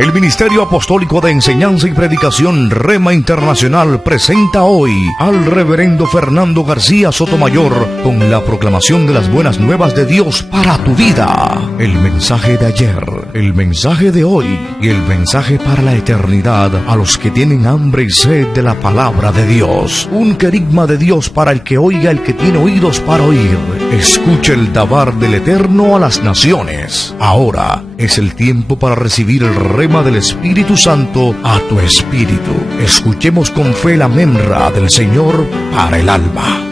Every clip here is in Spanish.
El Ministerio Apostólico de Enseñanza y Predicación Rema Internacional presenta hoy al Reverendo Fernando García Sotomayor con la proclamación de las buenas nuevas de Dios para tu vida. El mensaje de ayer, el mensaje de hoy y el mensaje para la eternidad a los que tienen hambre y sed de la palabra de Dios. Un querigma de Dios para el que oiga, el que tiene oídos para oír. Escuche el dabar del Eterno a las naciones. Ahora es el tiempo para recibir el rema del Espíritu Santo a tu espíritu. Escuchemos con fe la memra del Señor para el alma.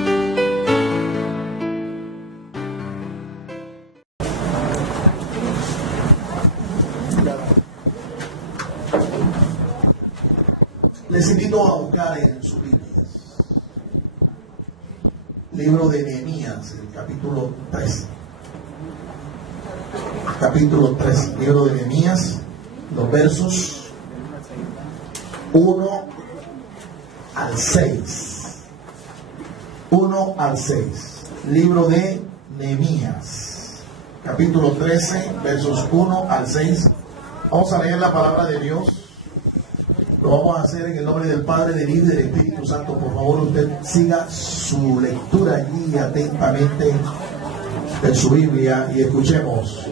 Les invito a buscar en sus Biblias libro de Nehemías, el capítulo 3. Capítulo 3, libro de Nehemías, los versos 1 al 6. 1 al 6. Libro de Nehemías, capítulo 13, versos 1 al 6. Vamos a leer la palabra de Dios. Lo vamos a hacer en el nombre del Padre, del Hijo y del Espíritu Santo. Por favor, usted siga su lectura allí atentamente en su Biblia y escuchemos.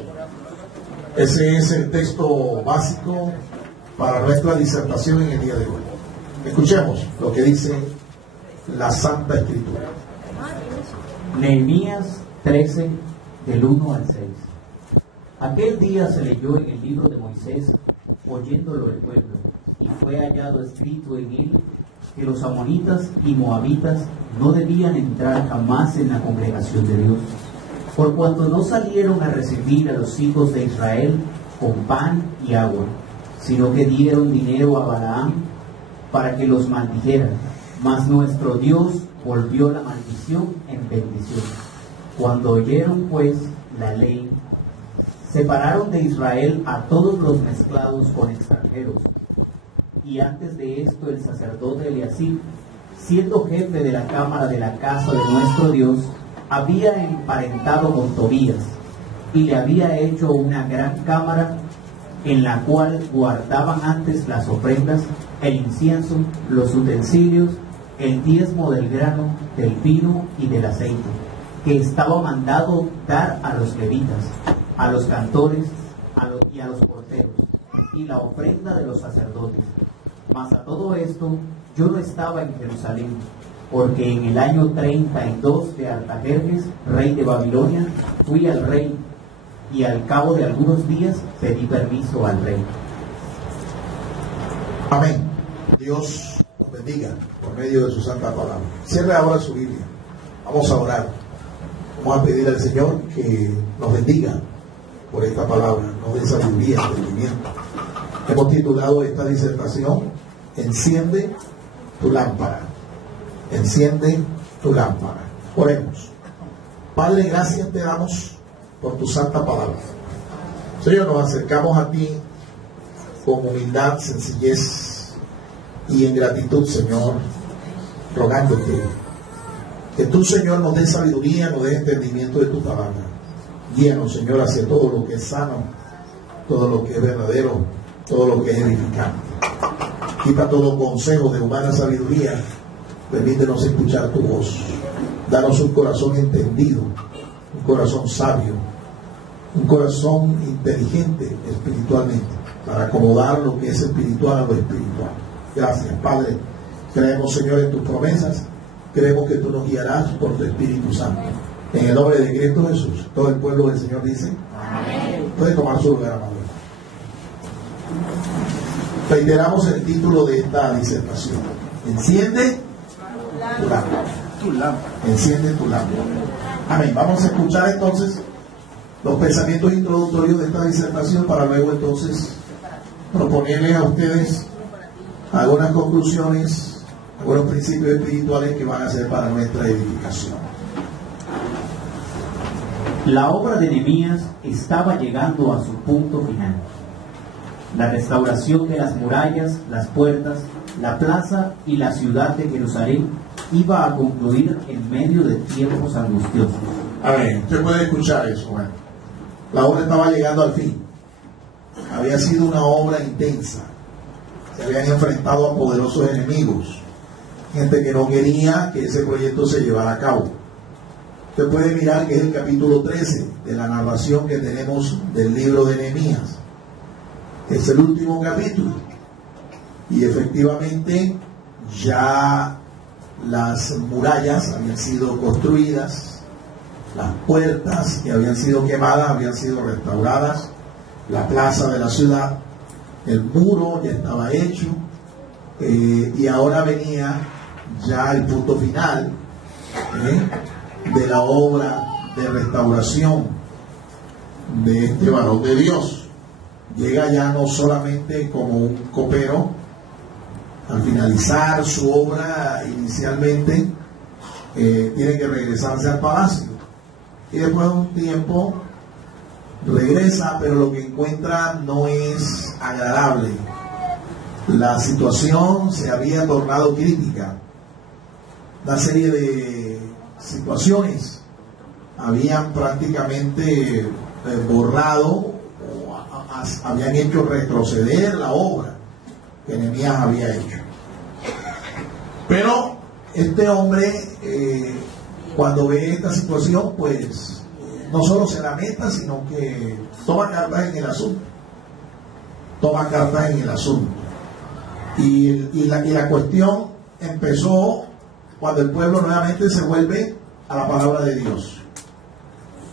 Ese es el texto básico para nuestra disertación en el día de hoy. Escuchemos lo que dice la Santa Escritura. Nehemías 13, del 1 al 6. Aquel día se leyó en el libro de Moisés, oyéndolo el pueblo, y fue hallado escrito en él que los amonitas y moabitas no debían entrar jamás en la congregación de Dios, por cuanto no salieron a recibir a los hijos de Israel con pan y agua, sino que dieron dinero a Balaam para que los maldijera. Mas nuestro Dios volvió la maldición en bendición. Cuando oyeron pues la ley, separaron de Israel a todos los mezclados con extranjeros. Y antes de esto el sacerdote Eliasib, siendo jefe de la cámara de la casa de nuestro Dios, había emparentado con Tobías y le había hecho una gran cámara en la cual guardaban antes las ofrendas, el incienso, los utensilios, el diezmo del grano, del vino y del aceite, que estaba mandado dar a los levitas, a los cantores y a los porteros, y la ofrenda de los sacerdotes. Mas a todo esto yo no estaba en Jerusalén, porque en el año 32 de Artajerjes, rey de Babilonia, fui al rey, y al cabo de algunos días pedí permiso al rey. Amén. Dios nos bendiga por medio de su santa palabra. Cierre ahora su Biblia. Vamos a orar. Vamos a pedir al Señor que nos bendiga por esta palabra, nos dé sabiduría, entendimiento. Hemos titulado esta disertación Enciende tu lámpara. Enciende tu lámpara. Oremos. Padre, gracias te damos por tu santa palabra. Señor, nos acercamos a ti con humildad, sencillez y en gratitud, Señor, rogándote que tú, Señor, nos dé sabiduría, nos dé entendimiento de tu palabra. Guíanos, Señor, hacia todo lo que es sano, todo lo que es verdadero, todo lo que es edificante. Quita todo consejo de humana sabiduría. Permítenos escuchar tu voz. Danos un corazón entendido, un corazón sabio, un corazón inteligente espiritualmente, para acomodar lo que es espiritual a lo espiritual. Gracias, Padre. Creemos, Señor, en tus promesas. Creemos que tú nos guiarás por tu Espíritu Santo. En el nombre de Cristo Jesús. Todo el pueblo del Señor dice amén. Puede tomar su lugar, amado. Reiteramos el título de esta disertación. Enciende tu lámpara. Tu lámpara. Enciende tu lámpara. Amén. Vamos a escuchar entonces los pensamientos introductorios de esta disertación para luego entonces proponerles a ustedes algunas conclusiones, algunos principios espirituales que van a ser para nuestra edificación. La obra de Nehemías estaba llegando a su punto final. La restauración de las murallas, las puertas, la plaza y la ciudad de Jerusalén iba a concluir en medio de tiempos angustiosos. Amén. Usted puede escuchar eso. Bueno, la obra estaba llegando al fin. había sido una obra intensa. Se habían enfrentado a poderosos enemigos, gente que no quería que ese proyecto se llevara a cabo. Usted puede mirar que es el capítulo 13 de la narración que tenemos del libro de Nehemías. Es el último capítulo. Y efectivamente ya las murallas habían sido construidas, las puertas que habían sido quemadas habían sido restauradas, la plaza de la ciudad, el muro ya estaba hecho, y ahora venía ya el punto final de la obra de restauración de este varón de Dios. Llega ya no solamente como un copero, al finalizar su obra inicialmente tiene que regresarse al palacio, y después de un tiempo regresa, pero lo que encuentra no es agradable. La situación se había tornado crítica. Una serie de situaciones habían prácticamente borrado o habían hecho retroceder la obra que Nehemías había hecho. Pero este hombre, cuando ve esta situación, pues no solo se lamenta, sino que toma cartas en el asunto. Toma cartas en el asunto. Y la cuestión empezó cuando el pueblo nuevamente se vuelve a la palabra de Dios.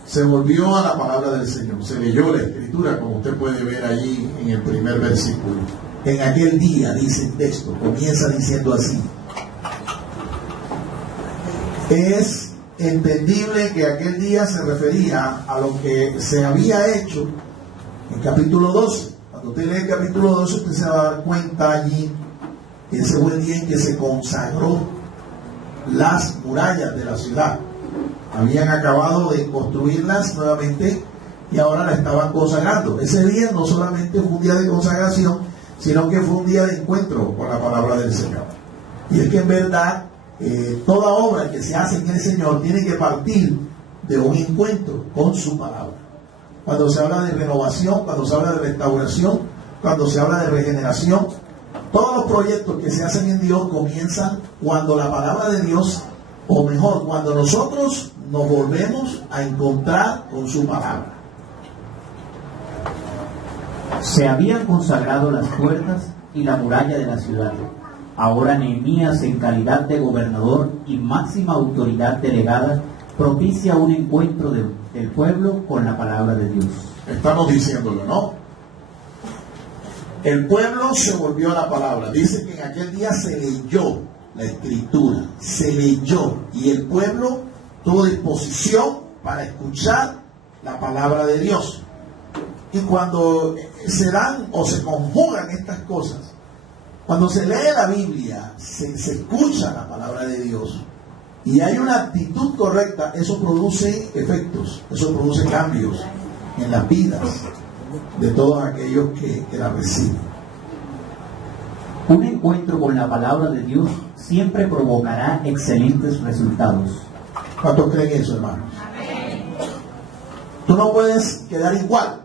Se volvió a la palabra del Señor. Se leyó la escritura, como usted puede ver allí en el primer versículo. En aquel día, dice el texto, comienza diciendo así. Es entendible que aquel día se refería a lo que se había hecho en capítulo 12. Cuando usted lee el capítulo 12, usted se va a dar cuenta allí, ese fue el día en que se consagró las murallas de la ciudad. Habían acabado de construirlas nuevamente y ahora la estaban consagrando. Ese día no solamente fue un día de consagración, sino que fue un día de encuentro con la palabra del Señor. Y es que en verdad toda obra que se hace en el Señor tiene que partir de un encuentro con su palabra. Cuando se habla de renovación, cuando se habla de restauración, cuando se habla de regeneración, todos los proyectos que se hacen en Dios comienzan cuando la palabra de Dios, o mejor, cuando nosotros nos volvemos a encontrar con su palabra. Se habían consagrado las puertas y la muralla de la ciudad. Ahora Nehemías, en calidad de gobernador y máxima autoridad delegada, propicia un encuentro del pueblo con la palabra de Dios. Estamos diciéndolo, ¿no? El pueblo se volvió a la palabra. Dice que en aquel día se leyó la escritura, se leyó, y el pueblo tuvo disposición para escuchar la palabra de Dios. Y cuando se dan o se conjugan estas cosas, cuando se lee la Biblia, se escucha la palabra de Dios y hay una actitud correcta, eso produce efectos, eso produce cambios en las vidas de todos aquellos que la reciben. Un encuentro con la palabra de Dios siempre provocará excelentes resultados. ¿Cuántos creen eso, hermanos? Tú no puedes quedar igual.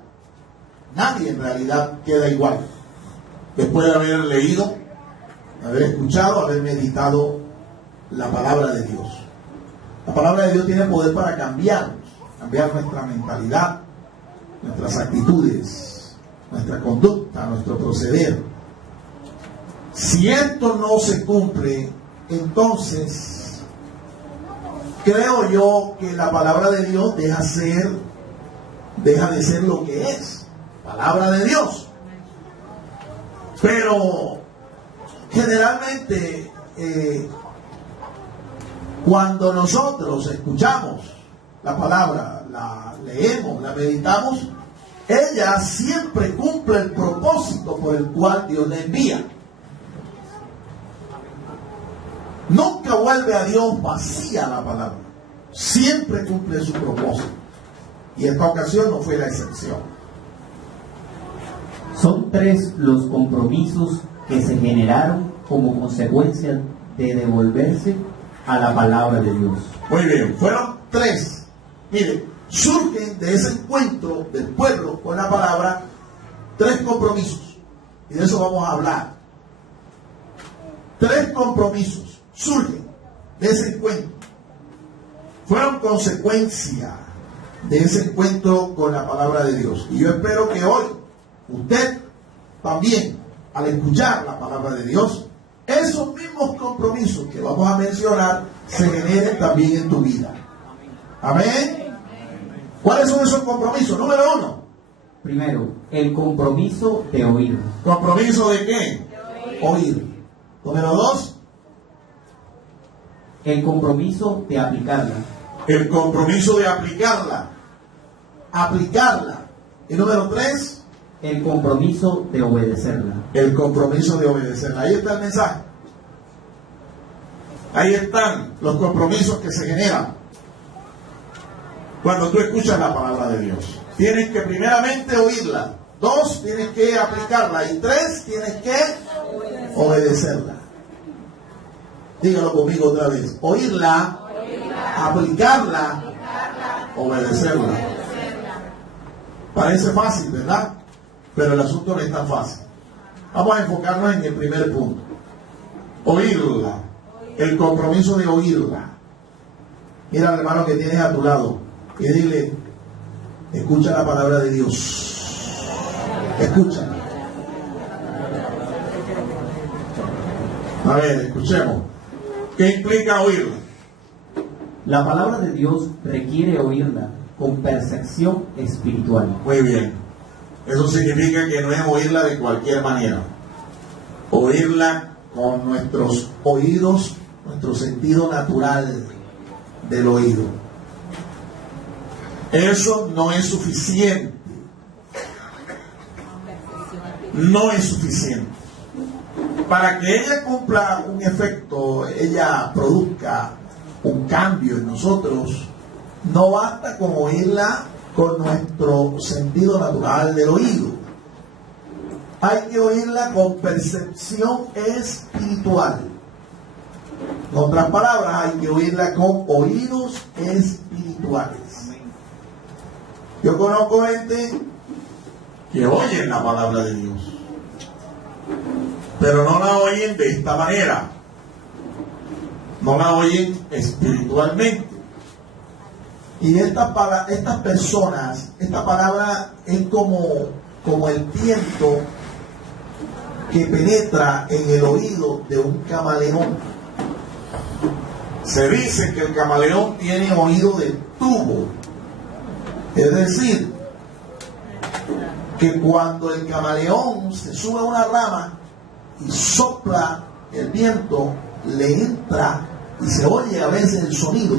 Nadie en realidad queda igual. Después de haber leído, haber escuchado, haber meditado la palabra de Dios. La palabra de Dios tiene poder para cambiar nuestra mentalidad, nuestras actitudes, nuestra conducta, nuestro proceder. Si esto no se cumple, entonces creo yo que la palabra de Dios deja de ser lo que es, palabra de Dios. Pero generalmente cuando nosotros escuchamos la palabra, la leemos, la meditamos, ella siempre cumple el propósito por el cual Dios la envía. Nunca vuelve a Dios vacía la palabra. Siempre cumple su propósito. Y esta ocasión no fue la excepción. Son 3 los compromisos que se generaron como consecuencia de devolverse a la palabra de Dios. Muy bien, fueron 3. Mire, surgen de ese encuentro del pueblo con la palabra 3 compromisos. Y de eso vamos a hablar. 3 compromisos surgen de ese encuentro. Fueron consecuencia de ese encuentro con la palabra de Dios. Y yo espero que hoy usted también, al escuchar la palabra de Dios, esos mismos compromisos que vamos a mencionar se generen también en tu vida. Amén. ¿Cuáles son esos compromisos? Número 1. Primero, el compromiso de oír. ¿Compromiso de qué? Oír. Número 2. El compromiso de aplicarla. El compromiso de aplicarla. Aplicarla. Y número 3. El compromiso de obedecerla. El compromiso de obedecerla. Ahí está el mensaje. Ahí están los compromisos que se generan cuando tú escuchas la palabra de Dios. Tienes que primeramente oírla. 2, tienes que aplicarla. Y 3, tienes que obedecerla. Dígalo conmigo otra vez. Oírla, aplicarla, obedecerla. Parece fácil, ¿verdad? Pero el asunto no es tan fácil. Vamos a enfocarnos en el primer punto. Oírla. El compromiso de oírla. Mira al hermano que tienes a tu lado y dile: escucha la palabra de Dios. Escúchala. A ver, escuchemos. ¿Qué implica oírla? La palabra de Dios requiere oírla con percepción espiritual. Muy bien. Eso significa que no es oírla de cualquier manera. Oírla con nuestros oídos, nuestro sentido natural del oído. Eso no es suficiente. No es suficiente. Para que ella cumpla un efecto, ella produzca un cambio en nosotros, no basta con oírla con nuestro sentido natural del oído. Hay que oírla con percepción espiritual. En otras palabras, hay que oírla con oídos espirituales. Yo conozco gente que oyen la palabra de Dios, pero no la oyen de esta manera. No la oyen espiritualmente. Y estas personas, esta palabra es como el viento que penetra en el oído de un camaleón. Se dice que el camaleón tiene oído de tubo. Es decir, que cuando el camaleón se sube a una rama y sopla el viento, le entra y se oye a veces el sonido.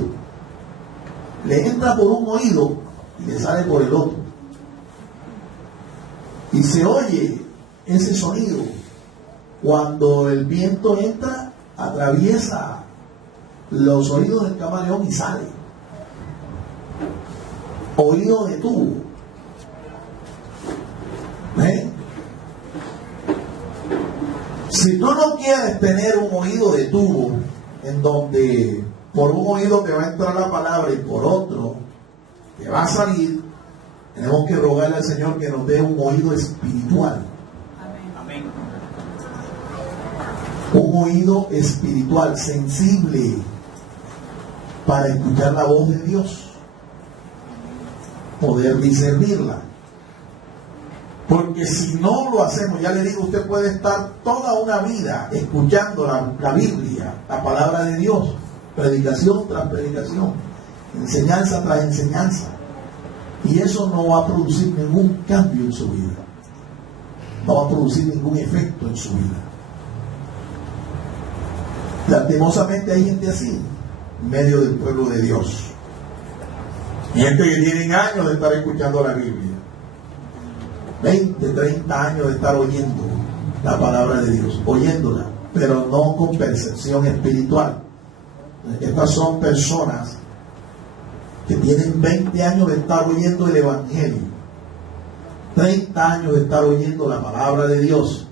Le entra por un oído y le sale por el otro. Y se oye ese sonido cuando el viento entra, atraviesa los oídos del camaleón y sale. Oído de tubo. Si tú no quieres tener un oído de tubo, en donde por un oído te va a entrar la palabra y por otro te va a salir, tenemos que rogarle al Señor que nos dé un oído espiritual. Amén. Un oído espiritual, sensible, para escuchar la voz de Dios, poder discernirla. Porque si no lo hacemos, ya le digo, usted puede estar toda una vida escuchando la Biblia, la palabra de Dios, predicación tras predicación, enseñanza tras enseñanza, y eso no va a producir ningún cambio en su vida, no va a producir ningún efecto en su vida. Lastimosamente hay gente así en medio del pueblo de Dios, gente que tienen años de estar escuchando la Biblia, 20, 30 años de estar oyendo la palabra de Dios, oyéndola, pero no con percepción espiritual. Estas son personas que tienen 20 años de estar oyendo el Evangelio, 30 años de estar oyendo la palabra de Dios,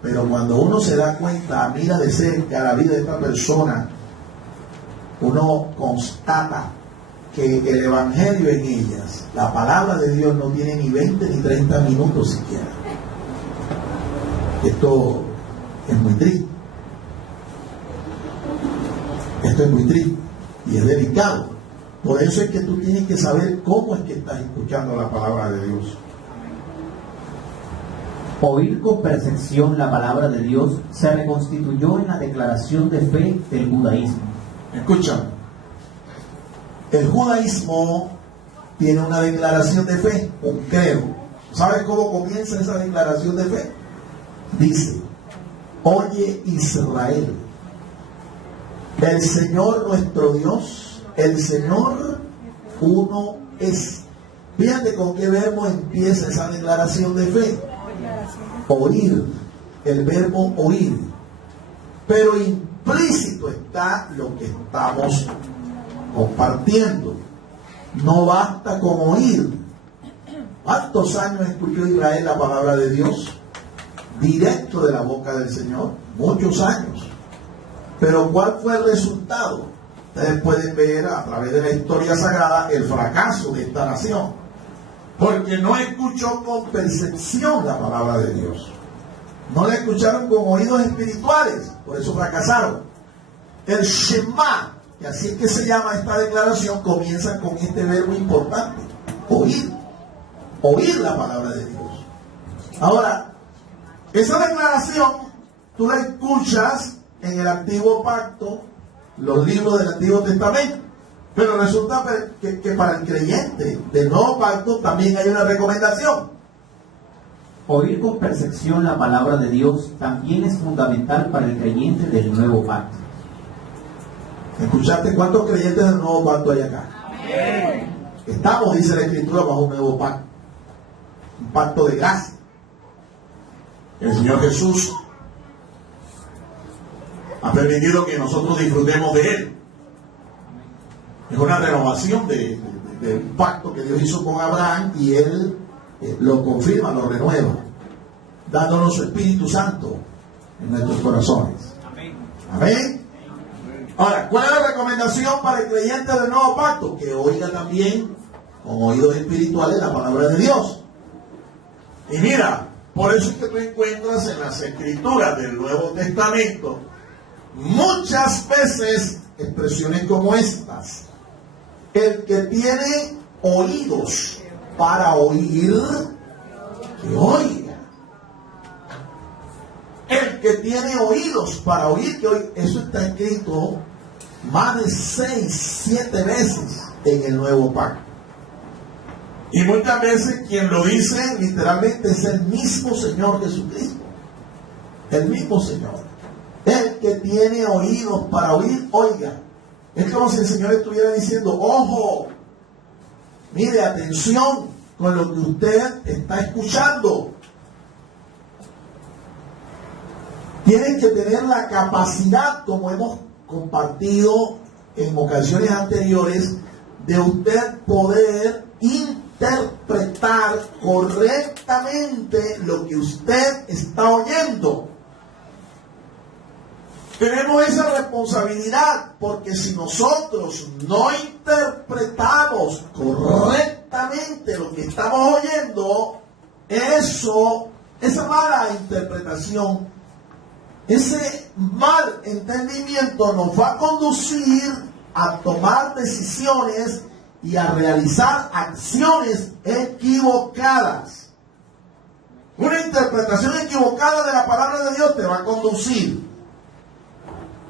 pero cuando uno se da cuenta, mira de cerca la vida de esta persona, uno constata que el Evangelio en ellas, la palabra de Dios, no tiene ni 20 ni 30 minutos siquiera. Esto es muy triste. Esto es muy triste y es delicado. Por eso es que tú tienes que saber cómo es que estás escuchando la palabra de Dios. Oír con percepción la palabra de Dios se reconstituyó en la declaración de fe del judaísmo. Escucha, el judaísmo tiene una declaración de fe, un credo. ¿Sabes cómo comienza esa declaración de fe? Dice: oye Israel, el Señor nuestro Dios, el Señor uno es. Fíjate con qué verbo empieza esa declaración de fe. Oír, el verbo oír. Pero implícito está lo que estamos compartiendo. No basta con oír. ¿Cuántos años escuchó Israel la palabra de Dios? Directo de la boca del Señor. Muchos años. Pero ¿cuál fue el resultado? Ustedes pueden ver a través de la historia sagrada el fracaso de esta nación. Porque no escuchó con percepción la palabra de Dios. No la escucharon con oídos espirituales. Por eso fracasaron. El Shema, que así es que se llama esta declaración, comienza con este verbo importante: oír. Oír la palabra de Dios. Ahora, esa declaración tú la escuchas en el Antiguo Pacto, los libros del Antiguo Testamento. Pero resulta que para el creyente del Nuevo Pacto también hay una recomendación. Oír con percepción la palabra de Dios también es fundamental para el creyente del Nuevo Pacto. ¿Escuchaste cuántos creyentes del Nuevo Pacto hay acá? Amén. Estamos, dice la Escritura, bajo un nuevo pacto. Un pacto de gracia. El Señor Jesús ha permitido que nosotros disfrutemos de Él. Es una renovación de un pacto que Dios hizo con Abraham, y Él lo confirma, lo renueva, dándonos su Espíritu Santo en nuestros corazones. Amén. Amén. Ahora, ¿cuál es la recomendación para el creyente del Nuevo Pacto? Que oiga también con oídos espirituales la palabra de Dios. Y mira, por eso es que tú encuentras en las Escrituras del Nuevo Testamento muchas veces expresiones como estas: el que tiene oídos para oír, que oiga. El que tiene oídos para oír, que oiga. Eso está escrito más de 6, 7 veces en el Nuevo Pacto. Y muchas veces quien lo dice literalmente es el mismo Señor Jesucristo. El mismo Señor. El que tiene oídos para oír, oiga. Es como si el Señor estuviera diciendo: ojo, mire, atención con lo que usted está escuchando. Tienen que tener la capacidad, como hemos compartido en ocasiones anteriores, de usted poder interpretar correctamente lo que usted está oyendo. Tenemos esa responsabilidad, porque si nosotros no interpretamos correctamente lo que estamos oyendo, esa mala interpretación, ese mal entendimiento nos va a conducir a tomar decisiones y a realizar acciones equivocadas. Una interpretación equivocada de la palabra de Dios te va a conducir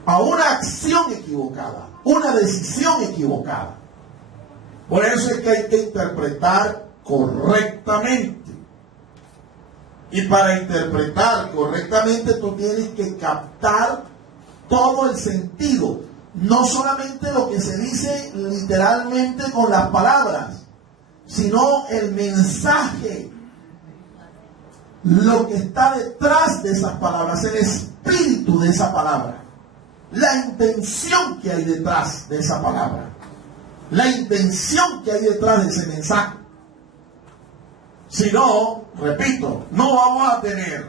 a una acción equivocada, una decisión equivocada. Por eso es que hay que interpretar correctamente. Y para interpretar correctamente tú tienes que captar todo el sentido, no solamente lo que se dice literalmente con las palabras, sino el mensaje, lo que está detrás de esas palabras, el espíritu de esa palabra, la intención que hay detrás de esa palabra, la intención que hay detrás de ese mensaje. Si no, repito, no vamos a tener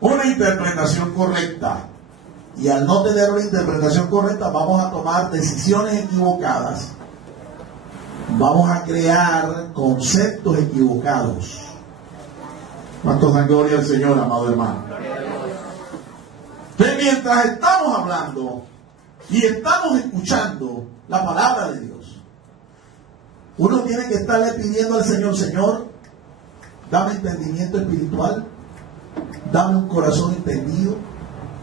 una interpretación correcta. Y al no tener una interpretación correcta, vamos a tomar decisiones equivocadas. Vamos a crear conceptos equivocados. ¿Cuántos dan gloria al Señor, amado hermano? Que mientras estamos hablando y estamos escuchando la palabra de Dios, uno tiene que estarle pidiendo al Señor: Señor, dame entendimiento espiritual, dame un corazón entendido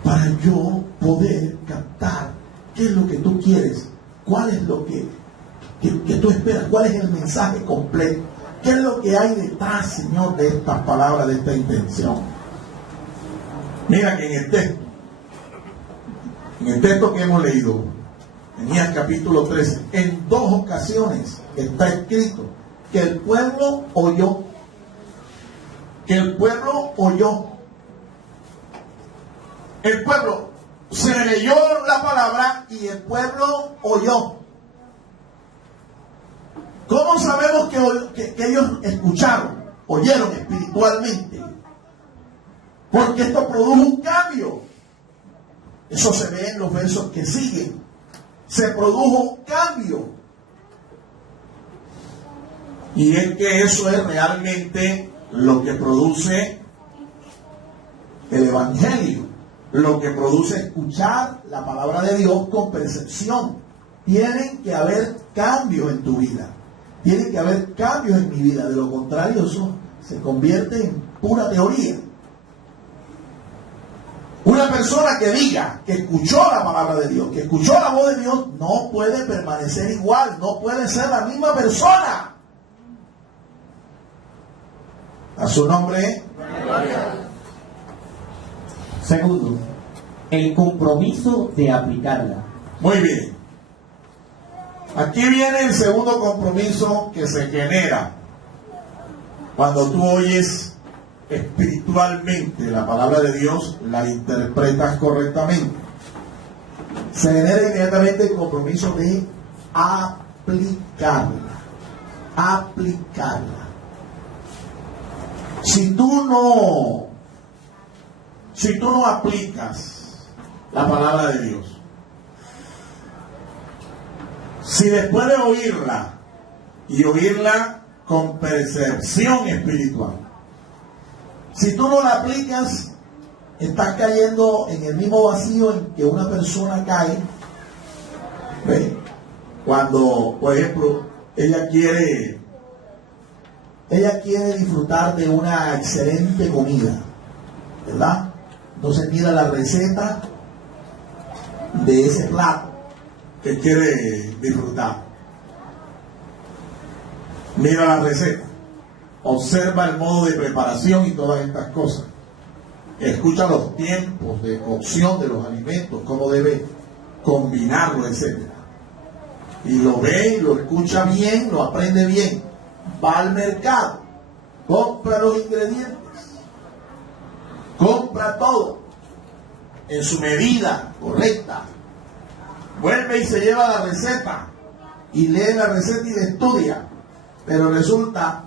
para yo poder captar qué es lo que tú quieres, cuál es lo que tú esperas, cuál es el mensaje completo, qué es lo que hay detrás, Señor, de estas palabras, de esta intención. Mira que en el texto que hemos leído, en capítulo 13, en 2 ocasiones está escrito que el pueblo oyó. Que el pueblo oyó. El pueblo se leyó la palabra y el pueblo oyó. ¿Cómo sabemos que ellos escucharon, oyeron espiritualmente? Porque esto produjo un cambio. Eso se ve en los versos que siguen. Se produjo un cambio. Y es que eso es realmente lo que produce el Evangelio, lo que produce escuchar la palabra de Dios con percepción. Tienen que haber cambios en tu vida, tienen que haber cambios en mi vida. De lo contrario, eso se convierte en pura teoría. Una persona que diga que escuchó la palabra de Dios, que escuchó la voz de Dios, no puede permanecer igual, no puede ser la misma persona. A su nombre. Segundo, el compromiso de aplicarla. Muy bien. Aquí viene el segundo compromiso que se genera cuando tú oyes espiritualmente la palabra de Dios, la interpretas correctamente. Se genera inmediatamente el compromiso de aplicarla. Aplicarla. Si tú no aplicas la palabra de Dios, si después de oírla y oírla con percepción espiritual, si tú no la aplicas, estás cayendo en el mismo vacío en que una persona cae. ¿Ve? Cuando, por ejemplo, ella quiere disfrutar de una excelente comida, ¿verdad? Entonces mira la receta de ese plato que quiere disfrutar. Mira la receta, observa el modo de preparación y todas estas cosas. Escucha los tiempos de cocción de los alimentos, cómo debe combinarlo, etc. Y lo ve, lo escucha bien, lo aprende bien. Va al mercado, compra los ingredientes, compra todo en su medida correcta, vuelve y se lleva la receta y lee la receta y la estudia, pero resulta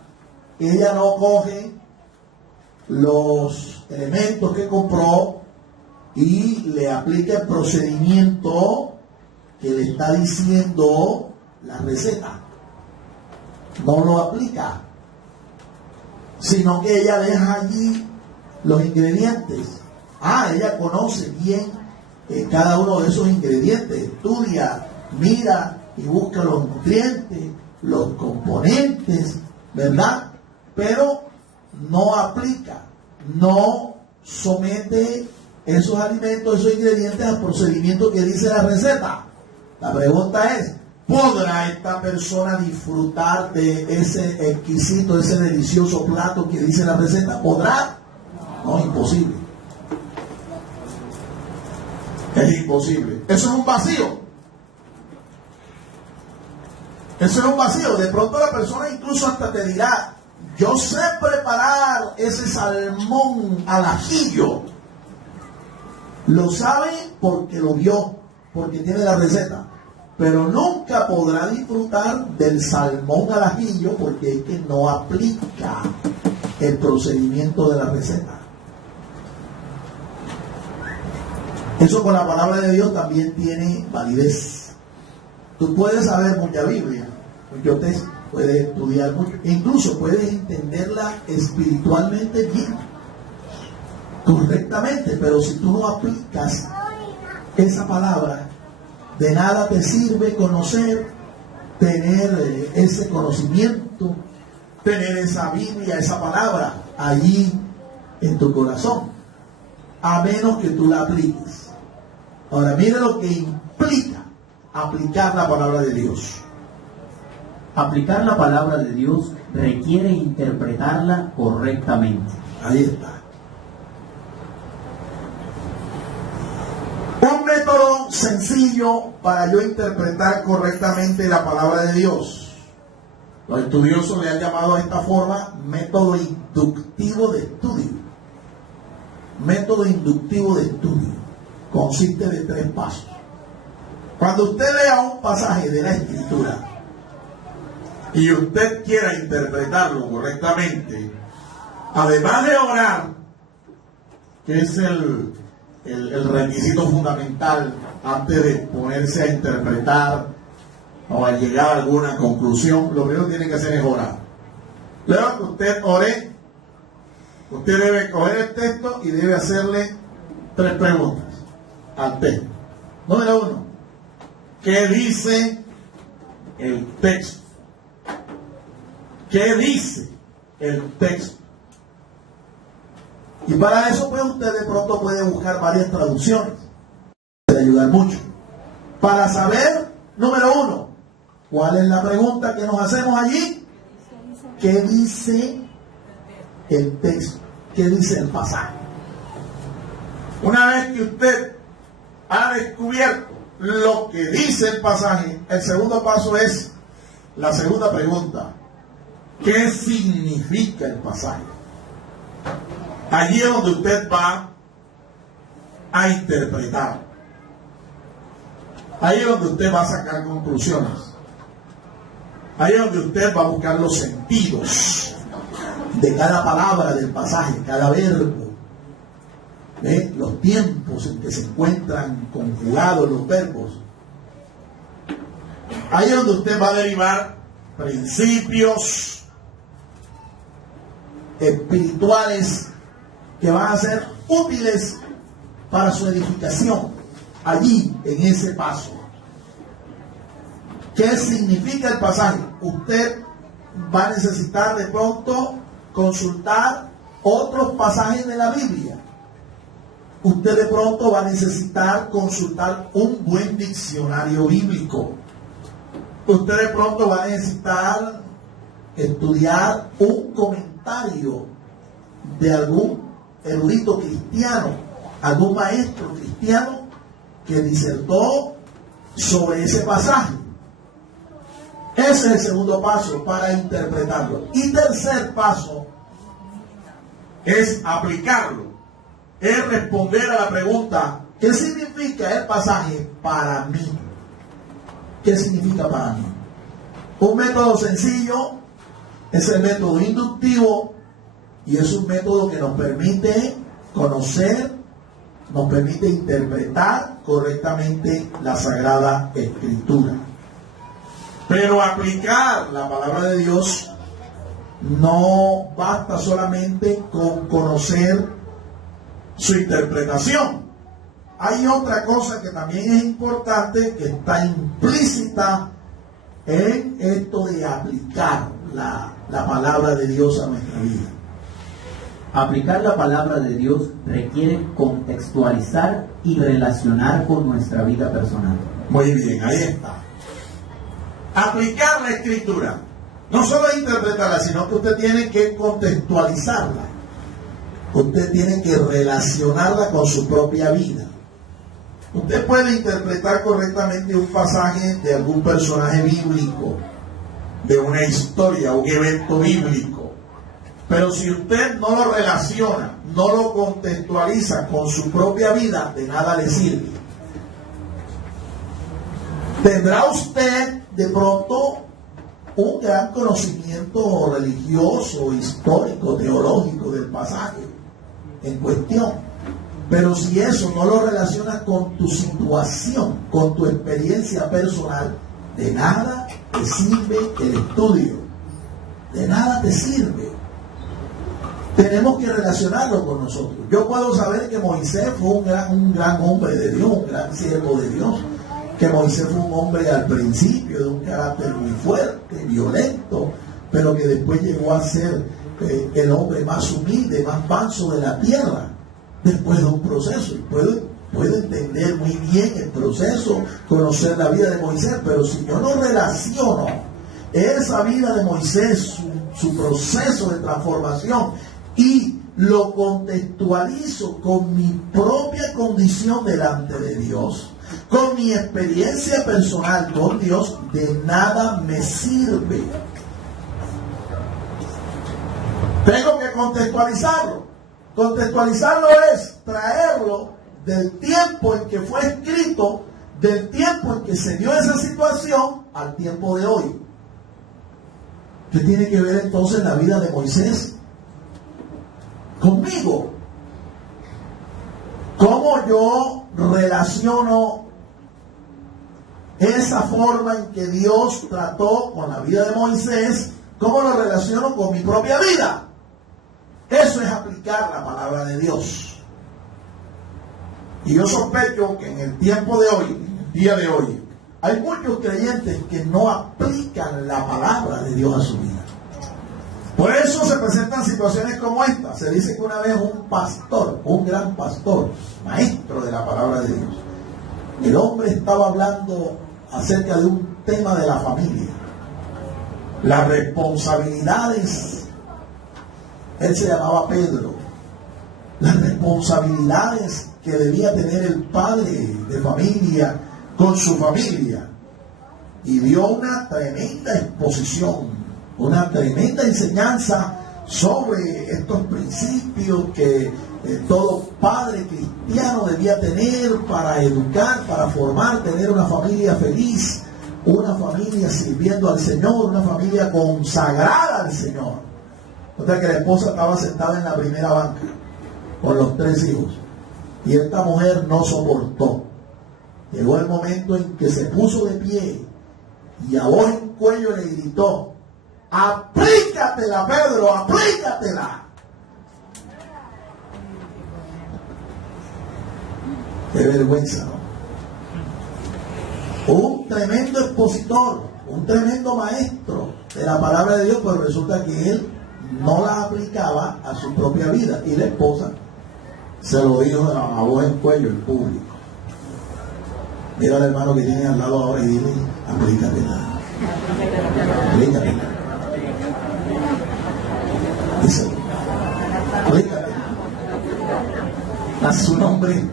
que ella no coge los elementos que compró y le aplica el procedimiento que le está diciendo la receta. No lo aplica, sino que ella deja allí los ingredientes. Ella conoce bien cada uno de esos ingredientes, estudia, mira y busca los nutrientes, los componentes, ¿verdad? Pero no aplica, no somete esos alimentos, esos ingredientes al procedimiento que dice la receta. La pregunta es: ¿podrá esta persona disfrutar de ese exquisito, ese delicioso plato que dice la receta? ¿Podrá? No, imposible. Es imposible. Eso es un vacío. Eso es un vacío. De pronto la persona incluso hasta te dirá: yo sé preparar ese salmón al ajillo. Lo sabe porque lo vio, porque tiene la receta. Pero nunca podrá disfrutar del salmón al ajillo porque es que no aplica el procedimiento de la receta. Eso con la palabra de Dios también tiene validez. Tú puedes saber mucha Biblia, mucho texto, puedes estudiar mucho, incluso puedes entenderla espiritualmente bien, correctamente, pero si tú no aplicas esa palabra, de nada te sirve conocer, tener ese conocimiento, tener esa Biblia, esa palabra allí en tu corazón, a menos que tú la apliques. Ahora, mire lo que implica aplicar la palabra de Dios. Aplicar la palabra de Dios requiere interpretarla correctamente. Ahí está. Un método sencillo para yo interpretar correctamente la palabra de Dios. Los estudiosos le han llamado a esta forma método inductivo de estudio. Método inductivo de estudio. Consiste de 3 pasos. Cuando usted lea un pasaje de la Escritura y usted quiera interpretarlo correctamente, además de orar, que es el requisito fundamental antes de ponerse a interpretar o a llegar a alguna conclusión, lo primero que tiene que hacer es orar. Luego que usted ore, usted debe coger el texto y debe hacerle 3 preguntas al texto. Número 1, ¿qué dice el texto? ¿Qué dice el texto? Y para eso pues usted de pronto puede buscar varias traducciones. Puede ayudar mucho. Para saber, número 1, ¿cuál es la pregunta que nos hacemos allí? ¿Qué dice el texto? ¿Qué dice el pasaje? Una vez que usted ha descubierto lo que dice el pasaje, el segundo paso es la segunda pregunta. ¿Qué significa el pasaje? Allí es donde usted va a interpretar. Ahí es donde usted va a sacar conclusiones. Ahí es donde usted va a buscar los sentidos de cada palabra del pasaje, cada verbo. Los tiempos en que se encuentran conjugados los verbos. Ahí es donde usted va a derivar principios espirituales que van a ser útiles para su edificación allí, en ese paso. ¿Qué significa el pasaje? Usted va a necesitar de pronto consultar otros pasajes de la Biblia. Usted de pronto va a necesitar consultar un buen diccionario bíblico. Usted de pronto va a necesitar estudiar un comentario de algún erudito cristiano, algún maestro cristiano que disertó sobre ese pasaje. Ese es el segundo paso para interpretarlo. Y tercer paso es aplicarlo. Es responder a la pregunta, ¿qué significa el pasaje para mí? ¿Qué significa para mí? Un método sencillo es el método inductivo y es un método que nos permite conocer, nos permite interpretar correctamente la Sagrada Escritura. Pero aplicar la palabra de Dios no basta solamente con conocer su interpretación. Hay otra cosa que también es importante, que está implícita en esto de aplicar la palabra de Dios a nuestra vida. Aplicar la palabra de Dios requiere contextualizar y relacionar con nuestra vida personal. Muy bien, ahí está. Aplicar la Escritura. No solo interpretarla, sino que usted tiene que contextualizarla. Usted tiene que relacionarla con su propia vida. Usted puede interpretar correctamente un pasaje de algún personaje bíblico, de una historia, un evento bíblico. Pero si usted no lo relaciona, no lo contextualiza con su propia vida, de nada le sirve. Tendrá usted de pronto un gran conocimiento religioso, histórico, teológico del pasaje en cuestión. Pero si eso no lo relacionas con tu situación, con tu experiencia personal, de nada te sirve el estudio. De nada te sirve. Tenemos que relacionarlo con nosotros. Yo puedo saber que Moisés fue un gran hombre de Dios, un gran siervo de Dios. Que Moisés fue un hombre al principio de un carácter muy fuerte, violento, pero que después llegó a ser el hombre más humilde, más manso de la tierra, después de un proceso. Y puedo entender muy bien el proceso, conocer la vida de Moisés, pero si yo no relaciono esa vida de Moisés, su proceso de transformación, y lo contextualizo con mi propia condición delante de Dios, con mi experiencia personal con Dios, de nada me sirve. Tengo que contextualizarlo. Contextualizarlo es traerlo del tiempo en que fue escrito, del tiempo en que se dio esa situación, al tiempo de hoy. ¿Qué tiene que ver entonces la vida de Moisés conmigo? ¿Cómo yo relaciono esa forma en que Dios trató con la vida de Moisés? ¿Cómo lo relaciono con mi propia vida? Eso es aplicar la palabra de Dios. Y yo sospecho que en el tiempo de hoy, en el día de hoy, hay muchos creyentes que no aplican la palabra de Dios a su vida. Por eso se presentan situaciones como esta. Se dice que una vez un pastor, un gran pastor, maestro de la palabra de Dios, el hombre estaba hablando acerca de un tema de la familia, las responsabilidades. Él se llamaba Pedro. Las responsabilidades que debía tener el padre de familia con su familia. Y dio una tremenda exposición, una tremenda enseñanza sobre estos principios que todo padre cristiano debía tener para educar, para formar, tener una familia feliz, una familia sirviendo al Señor, una familia consagrada al Señor. O sea que la esposa estaba sentada en la primera banca con los 3 hijos y esta mujer no soportó. Llegó el momento en que se puso de pie y a voz en cuello le gritó: aplícatela, Pedro, aplícatela. Qué vergüenza, ¿no? Un tremendo expositor, un tremendo maestro de la palabra de Dios, pero resulta que él no la aplicaba a su propia vida y la esposa se lo dijo a voz en cuello en público. Mira al hermano que tiene al lado ahora y dile: aplícatela, aplícatela. Dice: aplícatela. A su nombre.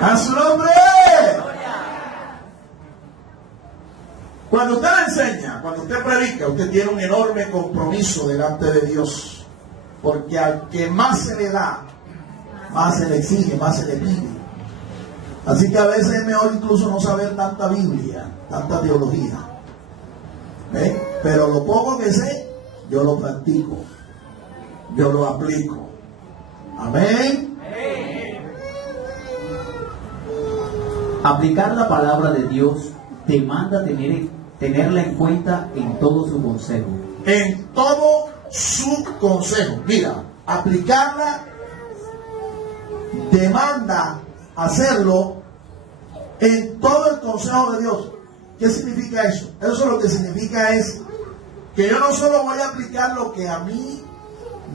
A su nombre. Cuando usted le enseña, cuando usted predica, usted tiene un enorme compromiso delante de Dios, porque al que más se le da, más se le exige, más se le pide. Así que a veces es mejor incluso no saber tanta Biblia, tanta teología. Pero lo poco que sé, yo lo practico, yo lo aplico. Amén. Aplicar la palabra de Dios demanda tenerla en cuenta en todo su consejo. En todo su consejo. Mira, aplicarla demanda hacerlo en todo el consejo de Dios. ¿Qué significa eso? Eso lo que significa es que yo no solo voy a aplicar lo que a mí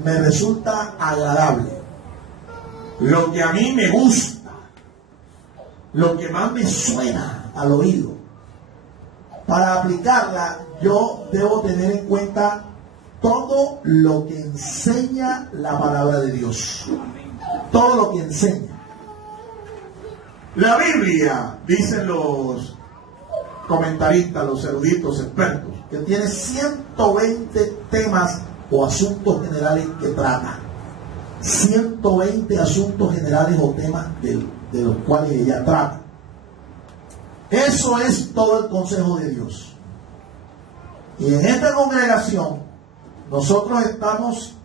me resulta agradable, lo que a mí me gusta, lo que más me suena al oído. Para aplicarla, yo debo tener en cuenta todo lo que enseña la palabra de Dios. Todo lo que enseña. La Biblia, dicen los comentaristas, los eruditos, expertos, que tiene 120 temas o asuntos generales que trata. 120 asuntos generales o temas de los cuales ella trata. Eso es todo el consejo de Dios. Y en esta congregación nosotros estamos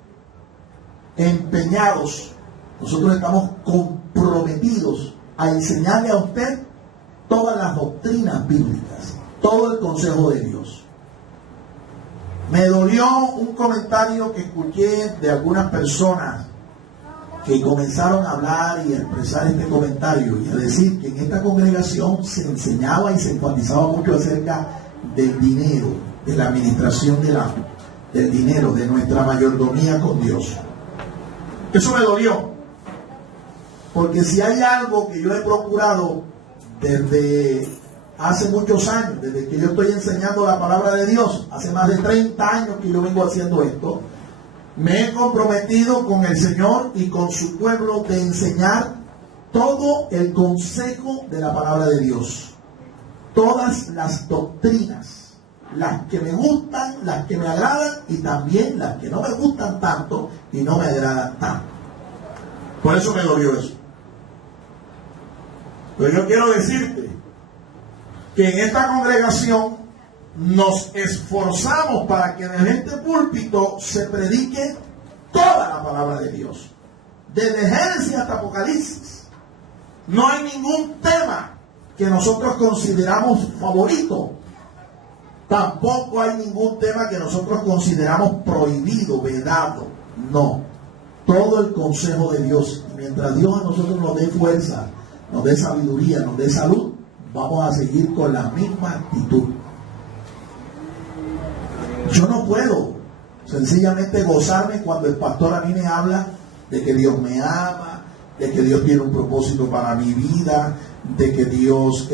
empeñados, nosotros estamos comprometidos a enseñarle a usted todas las doctrinas bíblicas, todo el consejo de Dios. Me dolió un comentario que escuché de algunas personas que comenzaron a hablar y a expresar este comentario y a decir que en esta congregación se enseñaba y se enfatizaba mucho acerca del dinero, de la administración del dinero, de nuestra mayordomía con Dios. Eso me dolió, porque si hay algo que yo he procurado desde hace muchos años, desde que yo estoy enseñando la palabra de Dios, hace más de 30 años que yo vengo haciendo esto, me he comprometido con el Señor y con su pueblo de enseñar todo el consejo de la palabra de Dios, todas las doctrinas, las que me gustan, las que me agradan y también las que no me gustan tanto y no me agradan tanto. Por eso me dolió eso. Pero yo quiero decirte que en esta congregación nos esforzamos para que en este púlpito se predique toda la palabra de Dios, desde Génesis hasta Apocalipsis. No hay ningún tema que nosotros consideramos favorito. Tampoco hay ningún tema que nosotros consideramos prohibido, vedado. No. Todo el consejo de Dios. Y mientras Dios a nosotros nos dé fuerza, nos dé sabiduría, nos dé salud, vamos a seguir con la misma actitud. Yo no puedo sencillamente gozarme cuando el pastor a mí me habla de que Dios me ama, de que Dios tiene un propósito para mi vida, de que Dios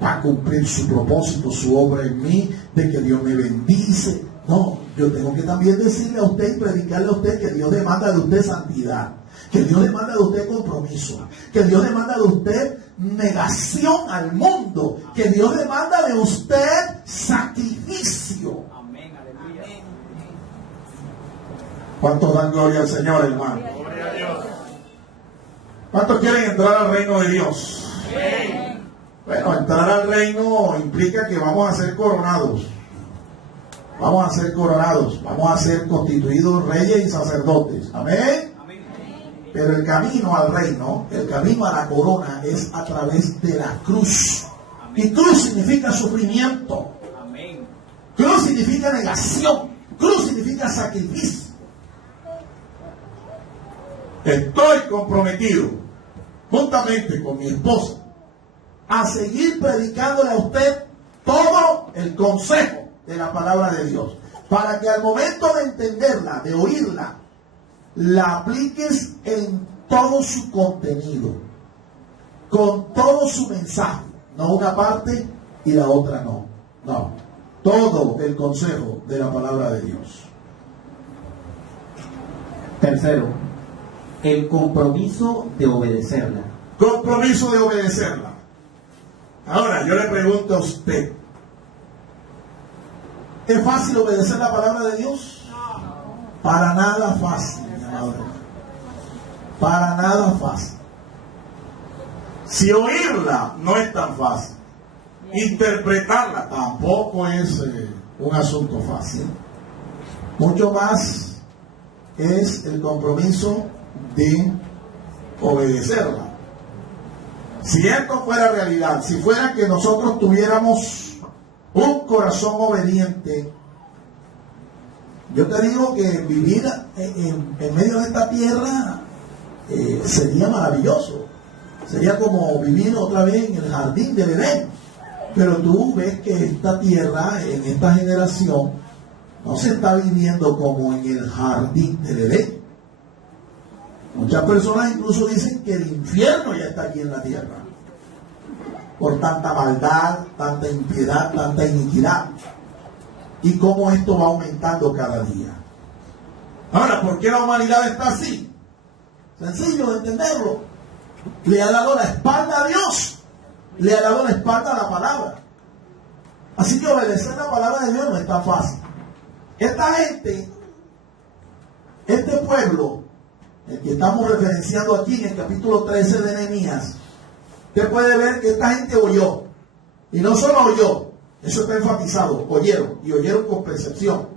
va a cumplir su propósito, su obra en mí, de que Dios me bendice. No, yo tengo que también decirle a usted y predicarle a usted que Dios demanda de usted santidad, que Dios demanda de usted compromiso, que Dios demanda de usted negación al mundo, que Dios demanda de usted sacrificio. Amén, aleluya. ¿Cuántos dan gloria al Señor, hermano? Gloria a Dios. ¿Cuántos quieren entrar al reino de Dios? Sí. Bueno, entrar al reino implica que vamos a ser coronados. Vamos a ser coronados, vamos a ser constituidos reyes y sacerdotes. Amén. Pero el camino al reino, el camino a la corona es a través de la cruz. Y cruz significa sufrimiento. Amén. Cruz significa negación. Cruz significa sacrificio. Estoy comprometido, juntamente con mi esposa, a seguir predicándole a usted todo el consejo de la palabra de Dios, para que al momento de entenderla, de oírla, la apliques en todo su contenido, con todo su mensaje, no una parte y la otra no. No, todo el consejo de la palabra de Dios. Tercero, el compromiso de obedecerla. Compromiso de obedecerla. Ahora, yo le pregunto a usted, ¿es fácil obedecer la palabra de Dios? Para nada fácil, mi amado. Para nada fácil. Si oírla no es tan fácil, interpretarla tampoco es un asunto fácil. Mucho más es el compromiso de obedecerla. Si esto fuera realidad, si fuera que nosotros tuviéramos un corazón obediente, yo te digo que vivir en medio de esta tierra sería maravilloso. Sería como vivir otra vez en el jardín del Edén. Pero tú ves que esta tierra, en esta generación, no se está viviendo como en el jardín del Edén. Muchas personas incluso dicen que el infierno ya está aquí en la tierra. Por tanta maldad, tanta impiedad, tanta iniquidad. Y cómo esto va aumentando cada día. Ahora, ¿por qué la humanidad está así? Sencillo de entenderlo. Le ha dado la espalda a Dios. Le ha dado la espalda a la palabra. Así que obedecer la palabra de Dios no es tan fácil. Esta gente, este pueblo, el que estamos referenciando aquí en el capítulo 13 de Nehemías, usted puede ver que esta gente oyó. Y no solo oyó, eso está enfatizado, oyeron. Y oyeron con percepción